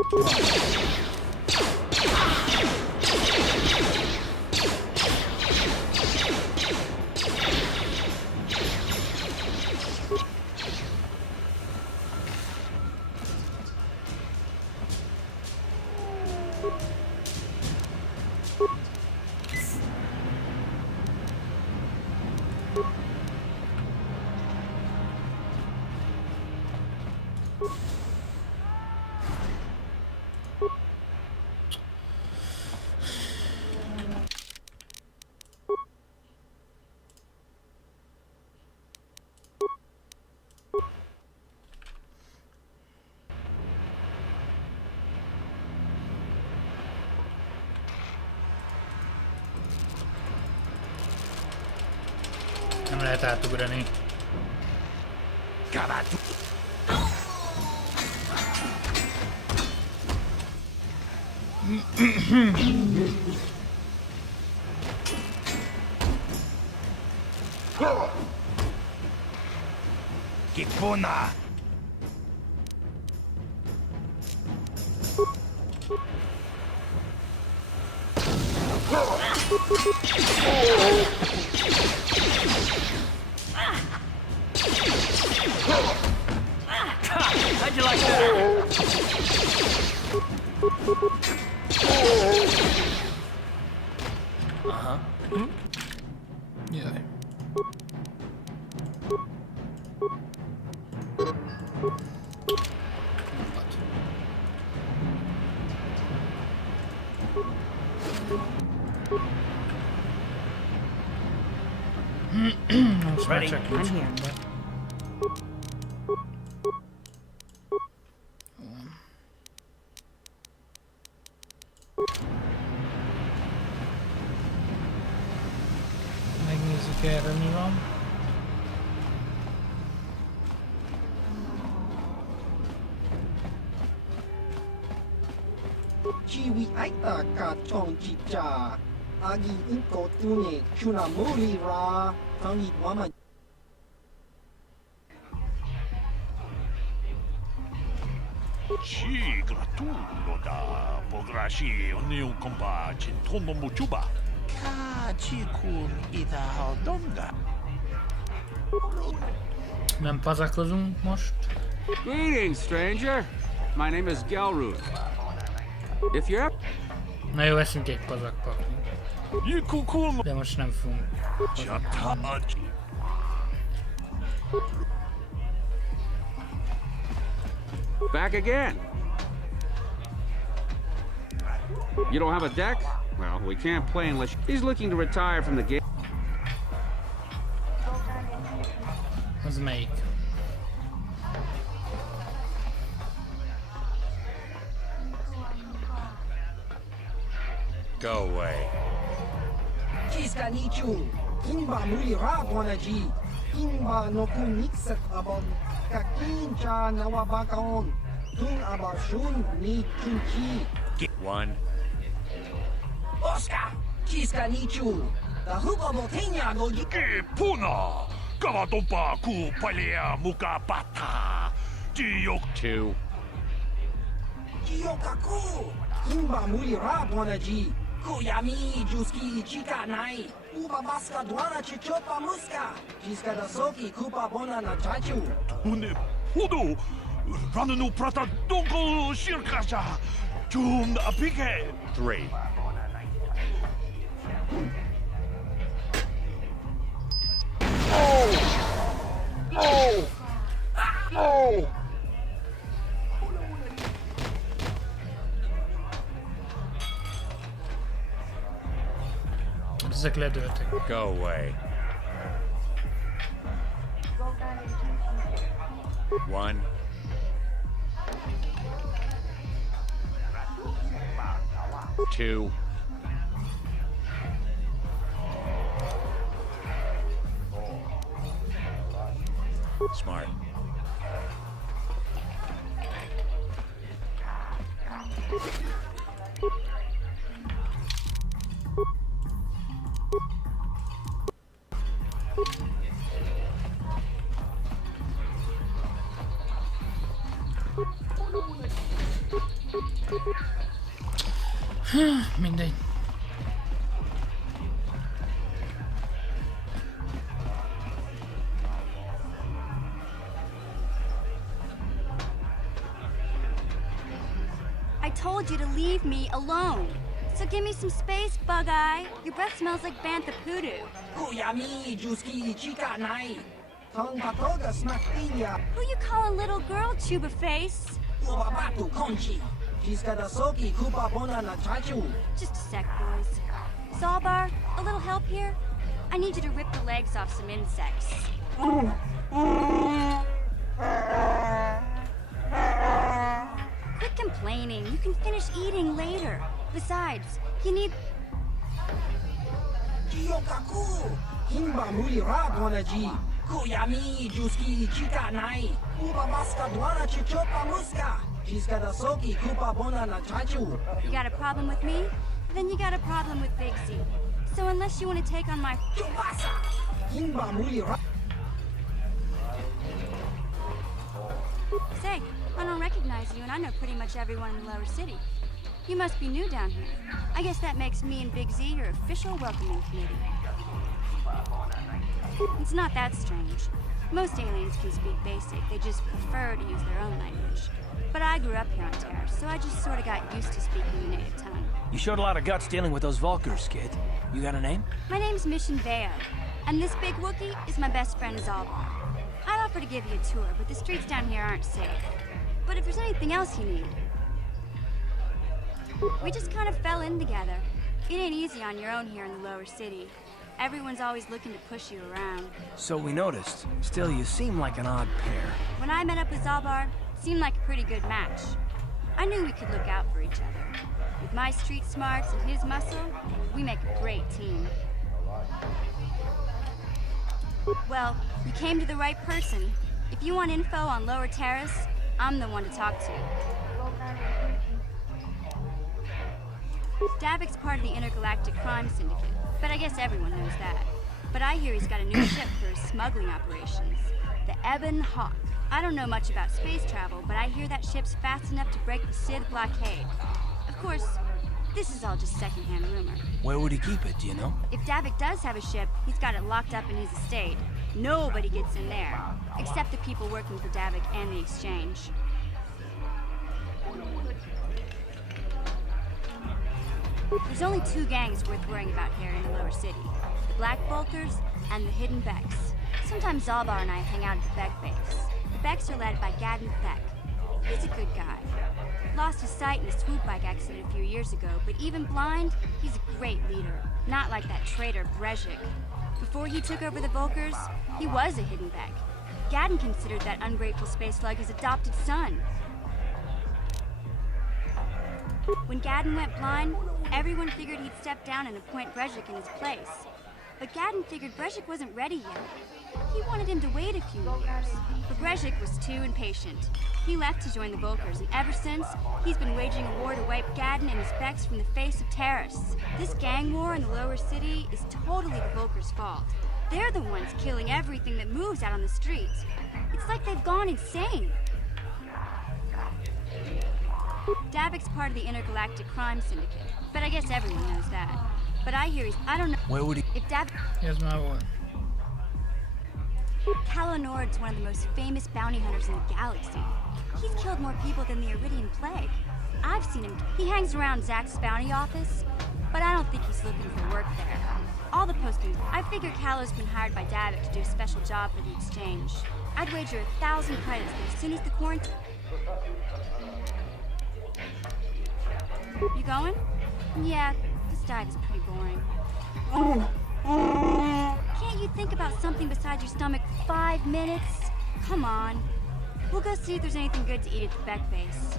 Nem lehet átugrani. Kipuna! How'd you like that? Uh-huh. Jaj. Most már csak nincs gond. Megnézzük erre mi van. Chiwi aita ka chong chicha. Agi inko tune chunamuri ra. Tangi mama. Ci gratulo da pograshi uniu kompa cintono muchuba. Ka chikun ita haldonga. Nem pazakozunk most. Greetings, stranger. My name is Gelrud. If you're... Na jó, eszünk egy pazakpakni. De most nem fogunk. Back again. You don't have a deck? Well, we can't play unless he's looking to retire from the game. Az melyik? Go away. Kiska nichu. Kimba muli ra bonaji. Kimba no kunixet abon. Kakincha nawabakaon. Tung abashun ni chunchi. One. Oscar! Kiska nichu. The huba botenya no Ke puna. Kavatompa ku palea muka pata. Jiyok. Two. Jiyokaku. Kimba muli ra bonaji. Kuyami juski chika nai. Uba baska dwana chichopa muska. Kiska da soki kupa bona na chachu. Une podo. Rananu prata donko shirkasha. Jum apike. Three. No! No! Ezek ledőltek. Go away. One. Two. Smart. Mindegy. I told you to leave me alone. So give me some space, Bug-Eye. Your breath smells like bantha poodoo. Kuyami juski chika nai. Tong patoga snaktinya. Who you calling little girl, Chuba Face? Ubabatu konchi. Kiska da soki kupa bona na chachu. Just a sec, boys. Zalbar, a little help here? I need you to rip the legs off some insects. Quit complaining. You can finish eating later. Besides, you need... Jiyokaku. Himba muli rabwana ji. Kuyami juski chika nai. Uba baska dwana chichopa muska. Jiska da soki kupa bona na chaju. You got a problem with me? Then you got a problem with Big Z. So unless you want to take on my... Himba muli ra... Say, I don't recognize you, and I know pretty much everyone in the lower city. You must be new down here. I guess that makes me and Big Z your official welcoming committee. It's not that strange. Most aliens can speak basic, they just prefer to use their own language. But I grew up here on Terra, so I just sort of got used to speaking the native tongue. You showed a lot of guts dealing with those Vulkars, kid. You got a name? My name's Mission Veo, and this big Wookiee is my best friend Zalbar. I'd offer to give you a tour, but the streets down here aren't safe. But if there's anything else you need... We just kind of fell in together. It ain't easy on your own here in the lower city. Everyone's always looking to push you around. So we noticed. Still, you seem like an odd pair. When I met up with Zalbar, it seemed like a pretty good match. I knew we could look out for each other. With my street smarts and his muscle, we make a great team. Well, you came to the right person. If you want info on Lower Terrace, I'm the one to talk to. Davik's part of the Intergalactic Crime Syndicate, but I guess everyone knows that. But I hear he's got a new ship for his smuggling operations, the Ebon Hawk. I don't know much about space travel, but I hear that ship's fast enough to break the Sith blockade. Of course, this is all just secondhand rumor. Where would he keep it, do you know? If Davik does have a ship, he's got it locked up in his estate. Nobody gets in there, except the people working for Davik and the Exchange. There's only two gangs worth worrying about here in the lower city. The Black Vulkars and the Hidden Becks. Sometimes Zalbar and I hang out at the Beck base. The Becks are led by Gadden Beck. He's a good guy. Lost his sight in a swoop bike accident a few years ago, but even blind, he's a great leader. Not like that traitor Brezhik. Before he took over the Vulkars, he was a Hidden Beck. Gadden considered that ungrateful space slug his adopted son. When Gadden went blind, everyone figured he'd step down and appoint Brezhik in his place. But Gadden figured Brezhik wasn't ready yet. He wanted him to wait a few years. But Brezhik was too impatient. He left to join the Vulkars, and ever since, he's been waging a war to wipe Gadden and his Becks from the face of Terrace. This gang war in the lower city is totally the Vulkars' fault. They're the ones killing everything that moves out on the streets. It's like they've gone insane. Davik's part of the Intergalactic Crime Syndicate, but I guess everyone knows that. But I hear I don't know... Where would he... If Davik... Here's my one. Calo Nord's one of the most famous bounty hunters in the galaxy. He's killed more people than the Iridian Plague. I've seen him. He hangs around Zach's bounty office, but I don't think he's looking for work there. All the postings, I figure Calo's been hired by Davik to do a special job for the Exchange. I'd wager 1,000 credits that as soon as the quarantine... You going? Yeah, this dive is pretty boring. Can't you think about something besides your stomach for 5 minutes? Come on. We'll go see if there's anything good to eat at the Beck base.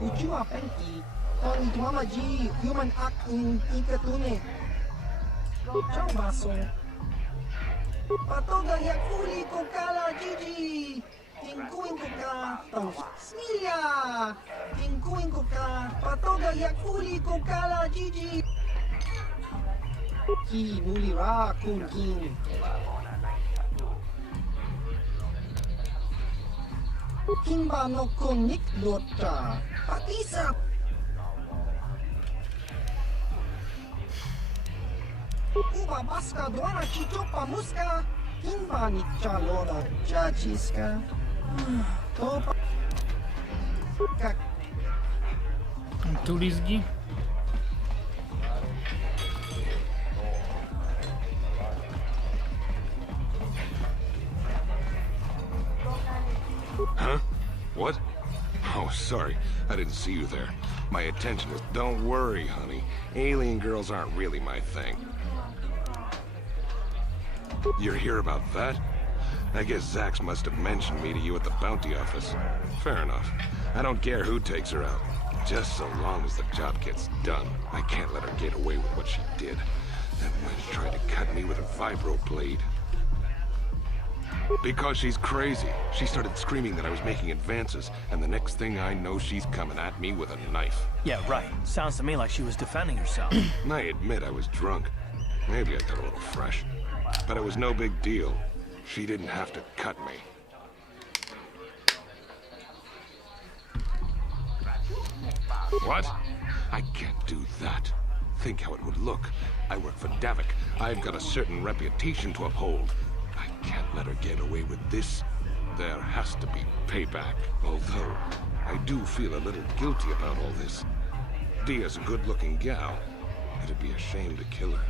Ujua penki, tong tuama ji, human act in ikatune. Ciao baso. Patoga yakuli kokala Gigi. Tingkuin ko ka, tong Smilia. Tingkuin ko ka, patoga yakuli kokala Gigi. Ki mulira kungin. Kimba no kunik lota. Patisa. Uba baska dwana chichopa muska. Kimba ni chalona chachiska. Topa. Kak. Turizgi. Huh? What? Oh, sorry. I didn't see you there. My attention was... Don't worry, honey. Alien girls aren't really my thing. You're here about that? I guess Zax must have mentioned me to you at the bounty office. Fair enough. I don't care who takes her out. Just so long as the job gets done. I can't let her get away with what she did. That wench tried to cut me with a vibro blade. Because she's crazy. She started screaming that I was making advances, and the next thing I know, she's coming at me with a knife. Yeah, right. Sounds to me like she was defending herself. I admit I was drunk. Maybe I got a little fresh. But it was no big deal. She didn't have to cut me. What? I can't do that. Think how it would look. I work for Davik. I've got a certain reputation to uphold. I can't let her get away with this. There has to be payback. Although, I do feel a little guilty about all this. Dia's a good-looking gal. It'd be a shame to kill her.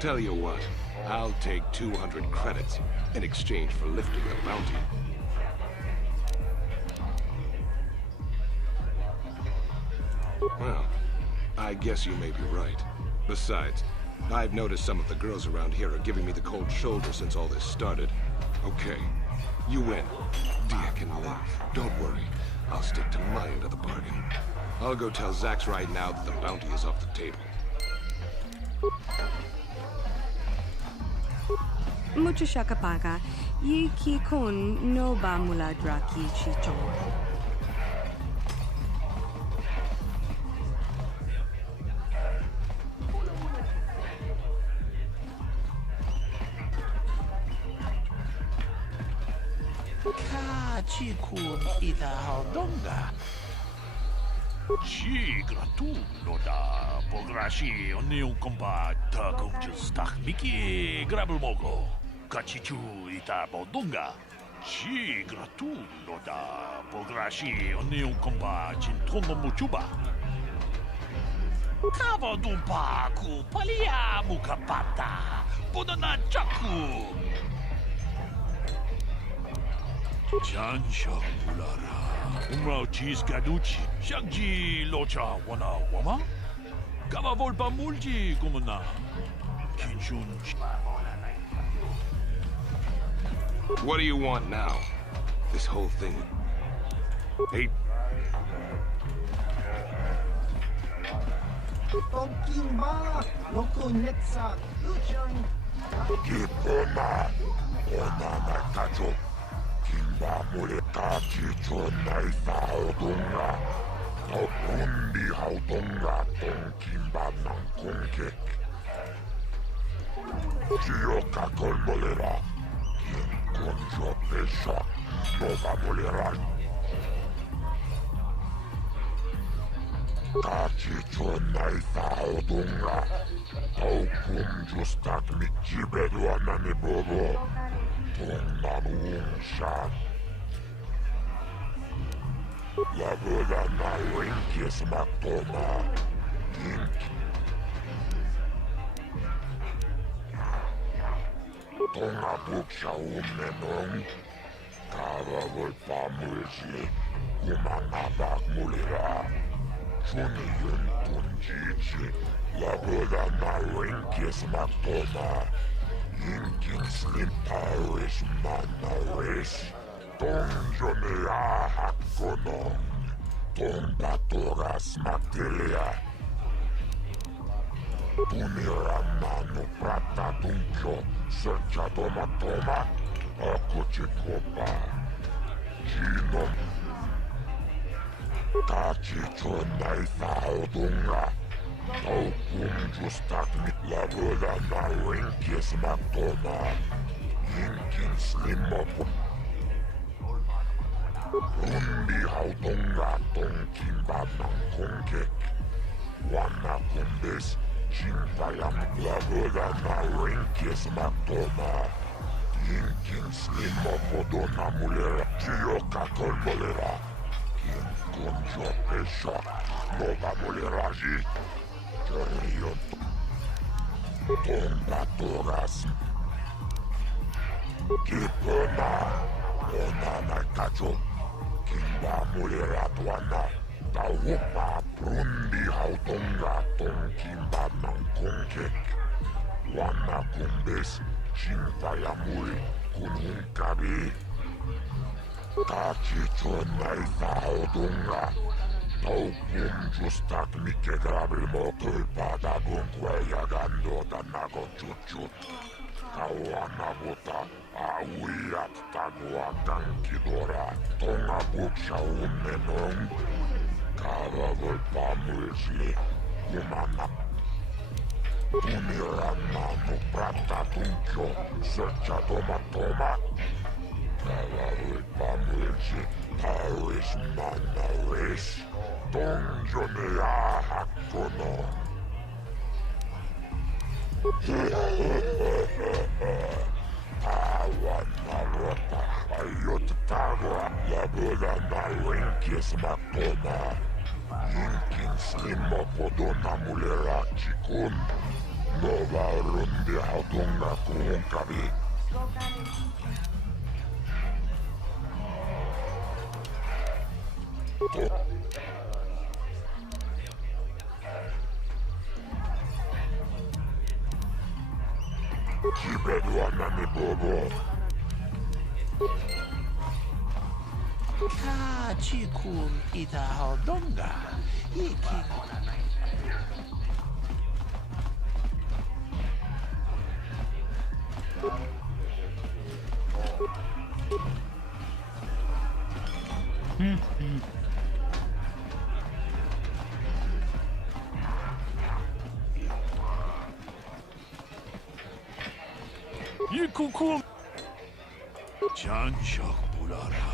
Tell you what, I'll take 200 credits in exchange for lifting the bounty. Well, I guess you may be right. Besides, I've noticed some of the girls around here are giving me the cold shoulder since all this started. Okay, you win. Dia can live. Don't worry. I'll stick to my end of the bargain. I'll go tell Zax right now that the bounty is off the table. Mucho shakapaga. Yi ki kun no ba mula draki chichong. Chikun ita haudonga. Chigra tu loda pograshi oniu compa ta conjustak miki grabel mogo. Kachichu ita bodonga. Chigra tu loda pograshi oniu compa chintono muchuba. Kava dumpa ku palia mukapata. Bodana chaku. Jansha Mulara, Umrao Cheese Gaduchi, Shagji Locha Wana Wama, Kava Volpa Multi Gumana, Kinchun. What do you want now? This whole thing. Hey. Tokimba, Loko Netsa, Luchan. Kipona, Ona Nakajo. Kimba muleta chicho nai saodunga. Tokundi haudunga ton kimba nang kongkek. Chioka kolmolera. Kien konjo pesha. Nova molera. Kachicho nai saodunga. Taukum justak michibedu anani bobo. Shot. La boda na winkies matoma. Tonga buksha umenong. Kava volpa mulsi. Kumanga bak mulira. Chuni yun tunjichi. La boda na winkies matoma. Inking slim Irish manaris. Donjone hakonong. Tombatoras materia. Tunira manu prata duncho. Searcha toma. Akochikopa. Gino. Tachicho naifa odunga. Taukum justak mit la boda na winkies matoma. Inking slim up. Rundi haudonga ton kimba nang kongkek. Wana kumbes. Chimpayam la boda na winkies matoma. Inking slim up odona mulera. Chioka kolbolera. Kin konjo pesha. Nova muleraji. Chorion. Tombatoras. Kipona. Ona nakacho. Kimba mulera tuana. Taupa prundi hautonga ton kimba nang kongkek. Wana kumbes. Chimpayamuri. kununkabi. Kachichon naifahudunga. Taukun justak mikke grabil motul padabun kueyagando tanago chuchut. Kauanabuta auiat tagua kankidora. Tonga buksha unmenong. Kaavavoi pamulsli. Kumana. Tumirannamu pratta tunkio. Sötsä toma. Kaavavoi pamulsi. Tauris mannaris. Donjone jahakkono. Tawannaruota. Aiot tagua. Ja budana linkismatoma. Jinkin slimmopodonna mulle ratsikun. Nova rundi hautunga kuunkavi. Kibeduanani bobo. Kachikun itahaldonga. Iki. Yikukum. Janshok bulara.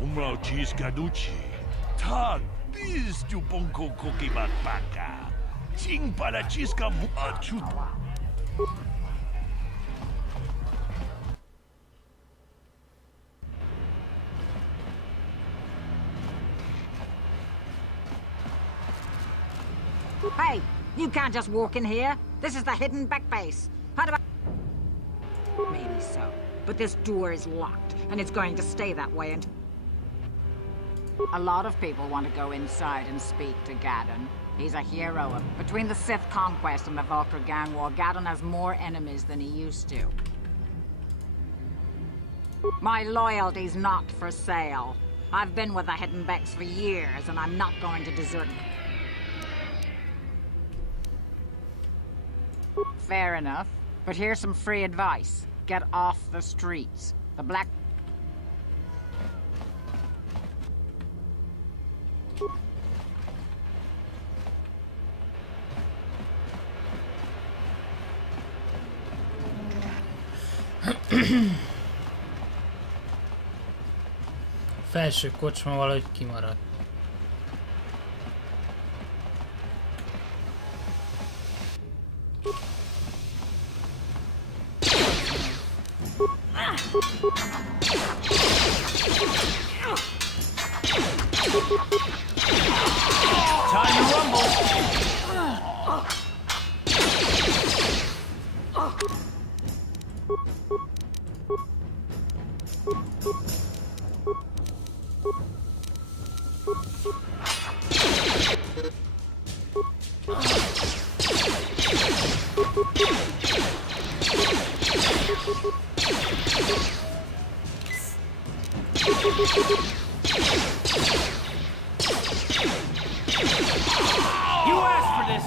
Umrao cheese gaduchi. Tag biz tu bonko koki bakbaka. Ting para chiska muachut. Hey, you can't just walk in here. This is the hidden back base. How about... Maybe so, but this door is locked, and it's going to stay that way until... A lot of people want to go inside and speak to Gaddon. He's a hero. Between the Sith conquest and the Valkyr gang war, Gaddon has more enemies than he used to. My loyalty's not for sale. I've been with the Hidden Becks for years, and I'm not going to desert... Fair enough, but here's some free advice. Get off the streets. The black... Felső kocsma valahogy kimaradt. Time to rumble! You asked for this!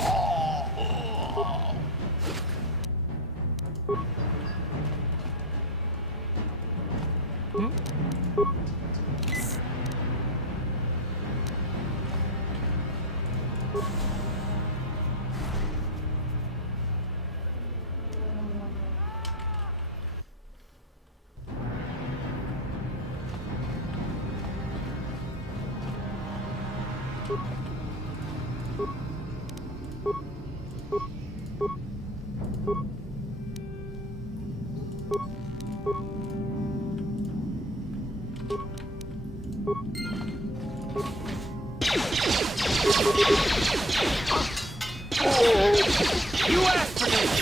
You asked for this!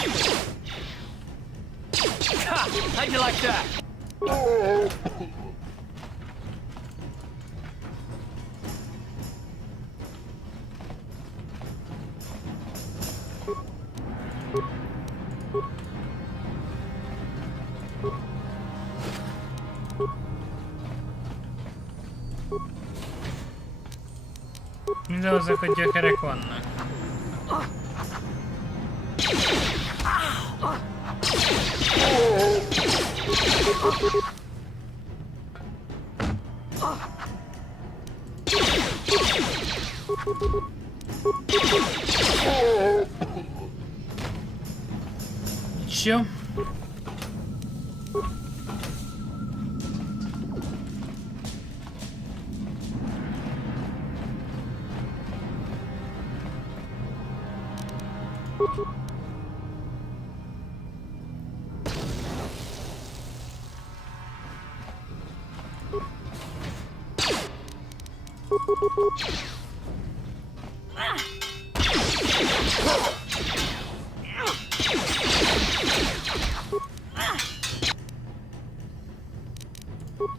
How'd you like that? Mindazok, hogy gyökerek vannak. Jó.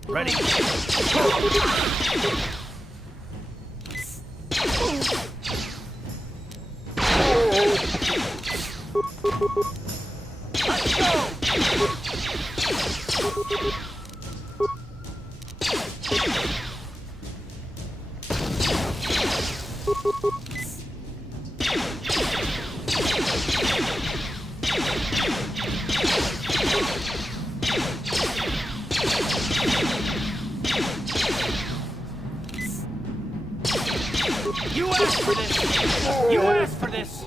Ready. Let's go. You asked for this! You asked for this!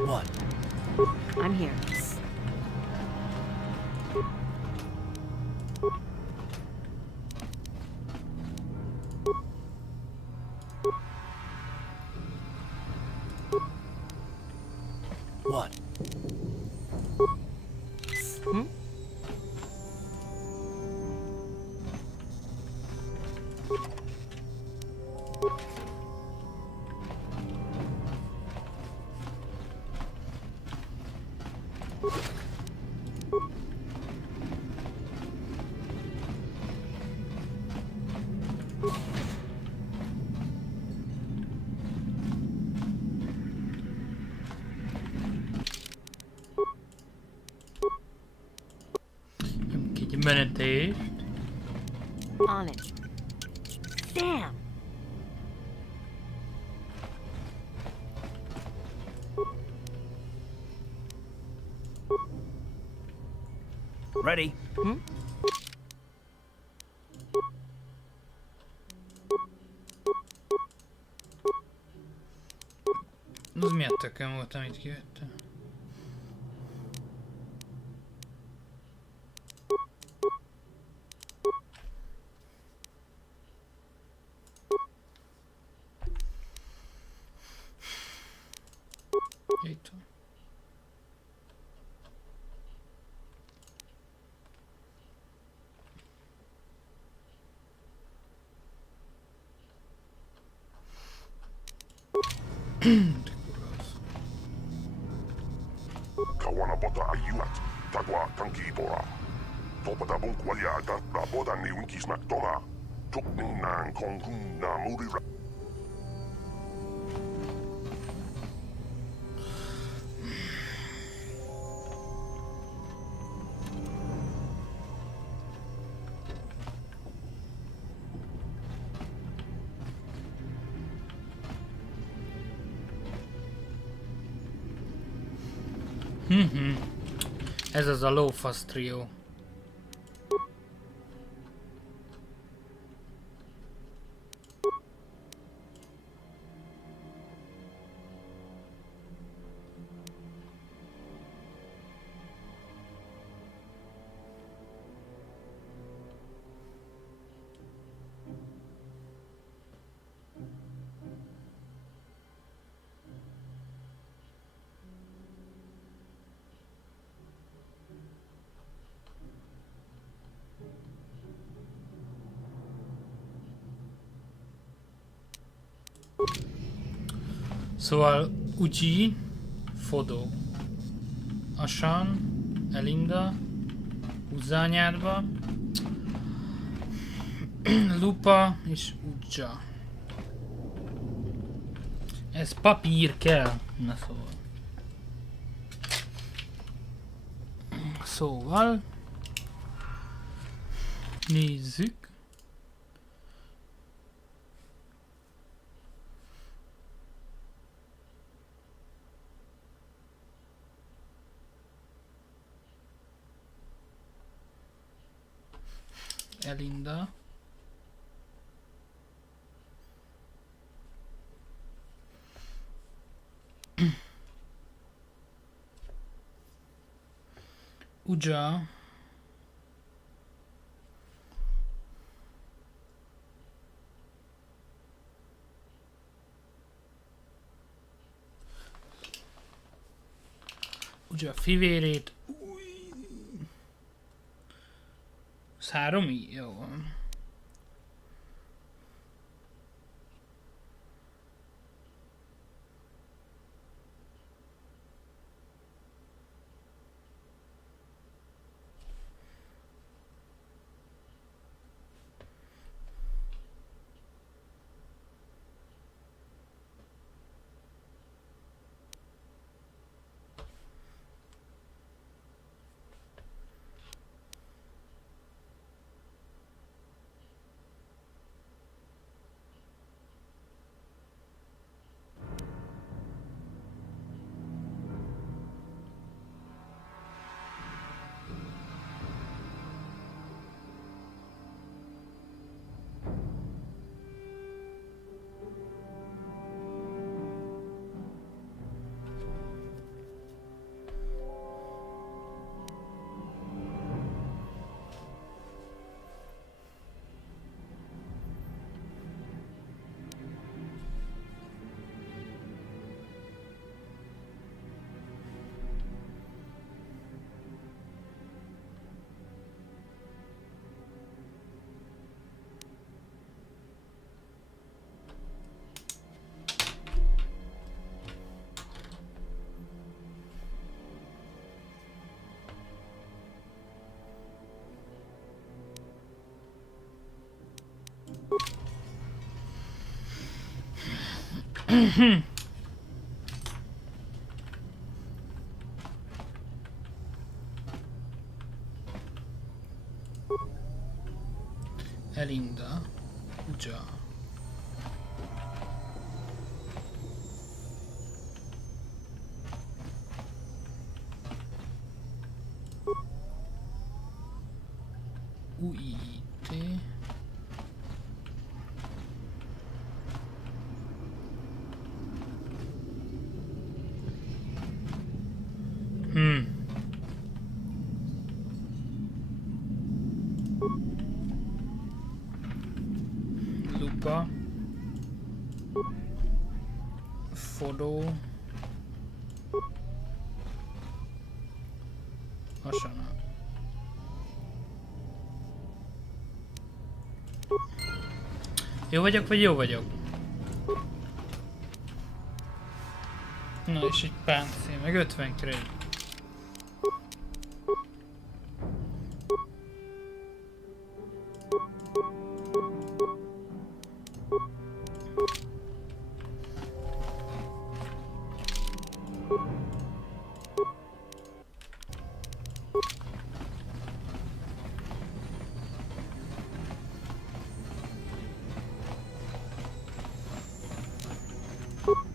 What? I'm here. What? Hmm? Menetést. On it. Damn! Ready? Hmm? Az miért tökön volt, amit kivettem? Itt van. Kawana bota ayuat, tagwa tankibora. Topata bunkwalia agakra boda ni winkisnak tonga. Tukning nang kongun na murira. Ez az a lófasz trió. Szóval Uji, Fodó, Asan, Elinda, Uzzányárba, Lupa és Udzsa. Ez papír kell. Na szóval nézzük. Elinda. Udzsa. Udzsa fivérét. Ez 3 így? Jó van. Elinda, Udzsa. Uite. Lupa. Fodó. Hasonló. Jó vagyok, vagy jó vagyok? Na és egy páncél, meg 50 kredit.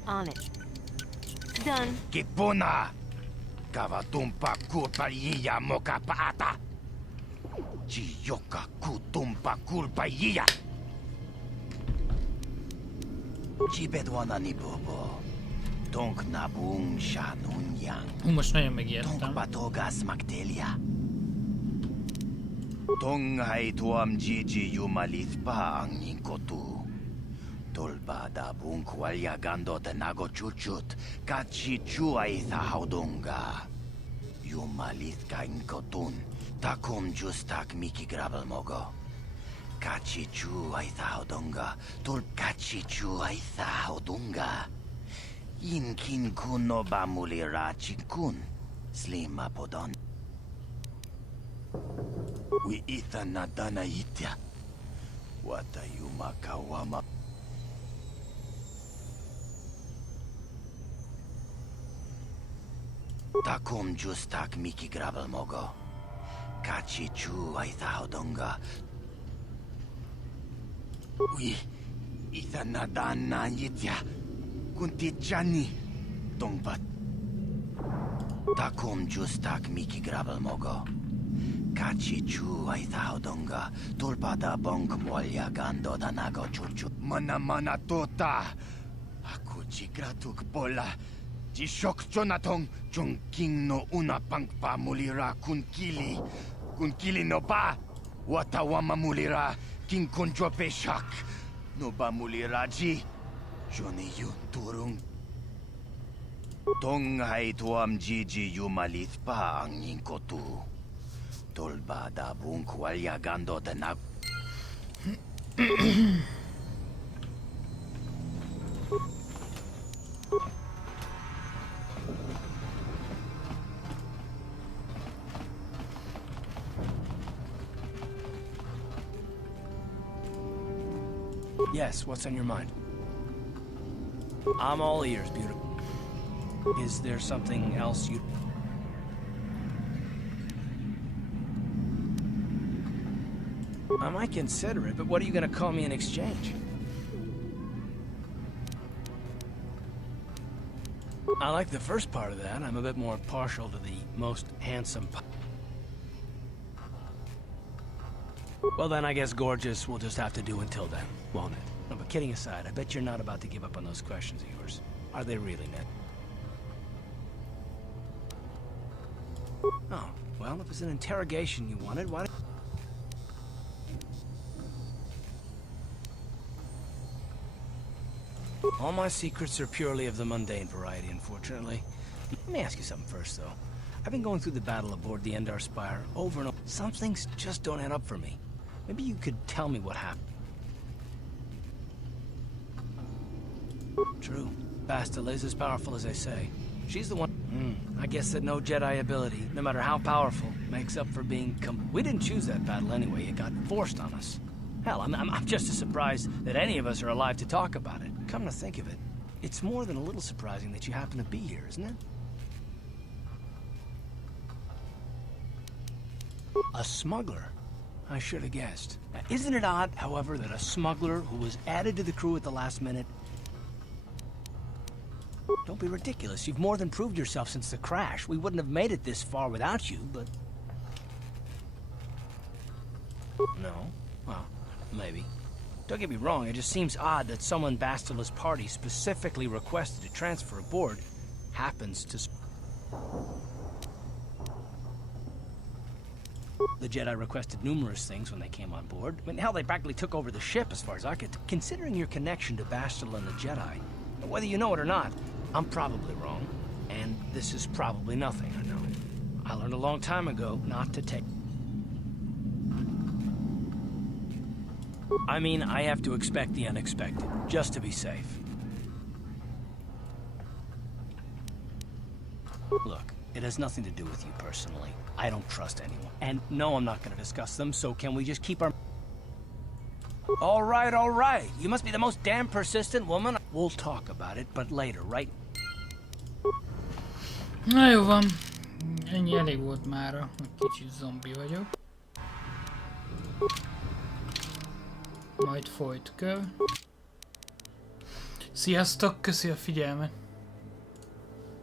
On it. Done. Kipuna! Skava tumpa kulpa jia moka paata. Ji joka kutumpa kulpa jia. Jibedwana ni bobo. Tonk nabung shanun yang. Most nagyon megijedtem. Tonk batogas magdelia. Tong hai tuam jiji yumalith pa ang ninkotu. Tolba da bunk walya gando te nago chuchut. Kachi chuai tha haudonga. Yumalith ka inkotun. Takum justak miki grabel mogo. Kachi chuai tha haudonga. Tol kachi chuai tha haudonga. Inkin kuno ba mulira chikun. Slima podon. We itha nadana itya. Wata yumakawama. Takum justak miki grabel mogo. Kachi chu ai thaudonga. We itha nadana itya. Kunti chani. Tongpat. Takum justak miki grabel mogo. Kachi chu ai thaudonga. Tulpada bonk molya gando danago chuchu. Mana tota. Aku jigratuk bola. Jishok Jonathan Chongking no una pangpa mulira kunkili. Kunkili no ba. Watawama mulira. King kunjope shak. No ba mulira ji. Johnny yun turung. Tong hai tuam jiji yumalith pa ang ninkotu. Tolba da bunk walya gando de nag. Yes, what's on your mind? I'm all ears, beautiful. Is there something else you... I might consider it, but what are you gonna call me in exchange? I like the first part of that. I'm a bit more partial to the most handsome... Well then, I guess gorgeous will just have to do until then, won't it? No, but kidding aside, I bet you're not about to give up on those questions of yours. Are they really, Ned? Oh, well, if it's an interrogation you wanted, why... All my secrets are purely of the mundane variety, unfortunately. Let me ask you something first, though. I've been going through the battle aboard the Endar Spire over and over. Some things just don't add up for me. Maybe you could tell me what happened. True. Bastila is as powerful as they say. She's the one... I guess that no Jedi ability, no matter how powerful, makes up for being We didn't choose that battle anyway. It got forced on us. Hell, I'm just as surprised that any of us are alive to talk about it. Come to think of it, it's more than a little surprising that you happen to be here, isn't it? A smuggler? I should have guessed. Now, isn't it odd, however, that a smuggler who was added to the crew at the last minute... Don't be ridiculous. You've more than proved yourself since the crash. We wouldn't have made it this far without you, but... No? Well, maybe. Don't get me wrong, it just seems odd that someone Bastila's party specifically requested to transfer aboard happens to... The Jedi requested numerous things when they came on board. I mean, hell, they practically took over the ship as far as I could... Considering your connection to Bastila and the Jedi, whether you know it or not, I'm probably wrong. And this is probably nothing, I know. I learned a long time ago not to take... I mean, I have to expect the unexpected, just to be safe. Look, it has nothing to do with you personally. I don't trust anyone. And no, I'm not going to discuss them, so can we just keep our... All right. You must be the most damn persistent woman. We'll talk about it, but later, right? Na jó van. Ennyi elég volt mára. Kicsit zombi vagyok. Majd folyt köv. Sziasztok, köszi a figyelmet.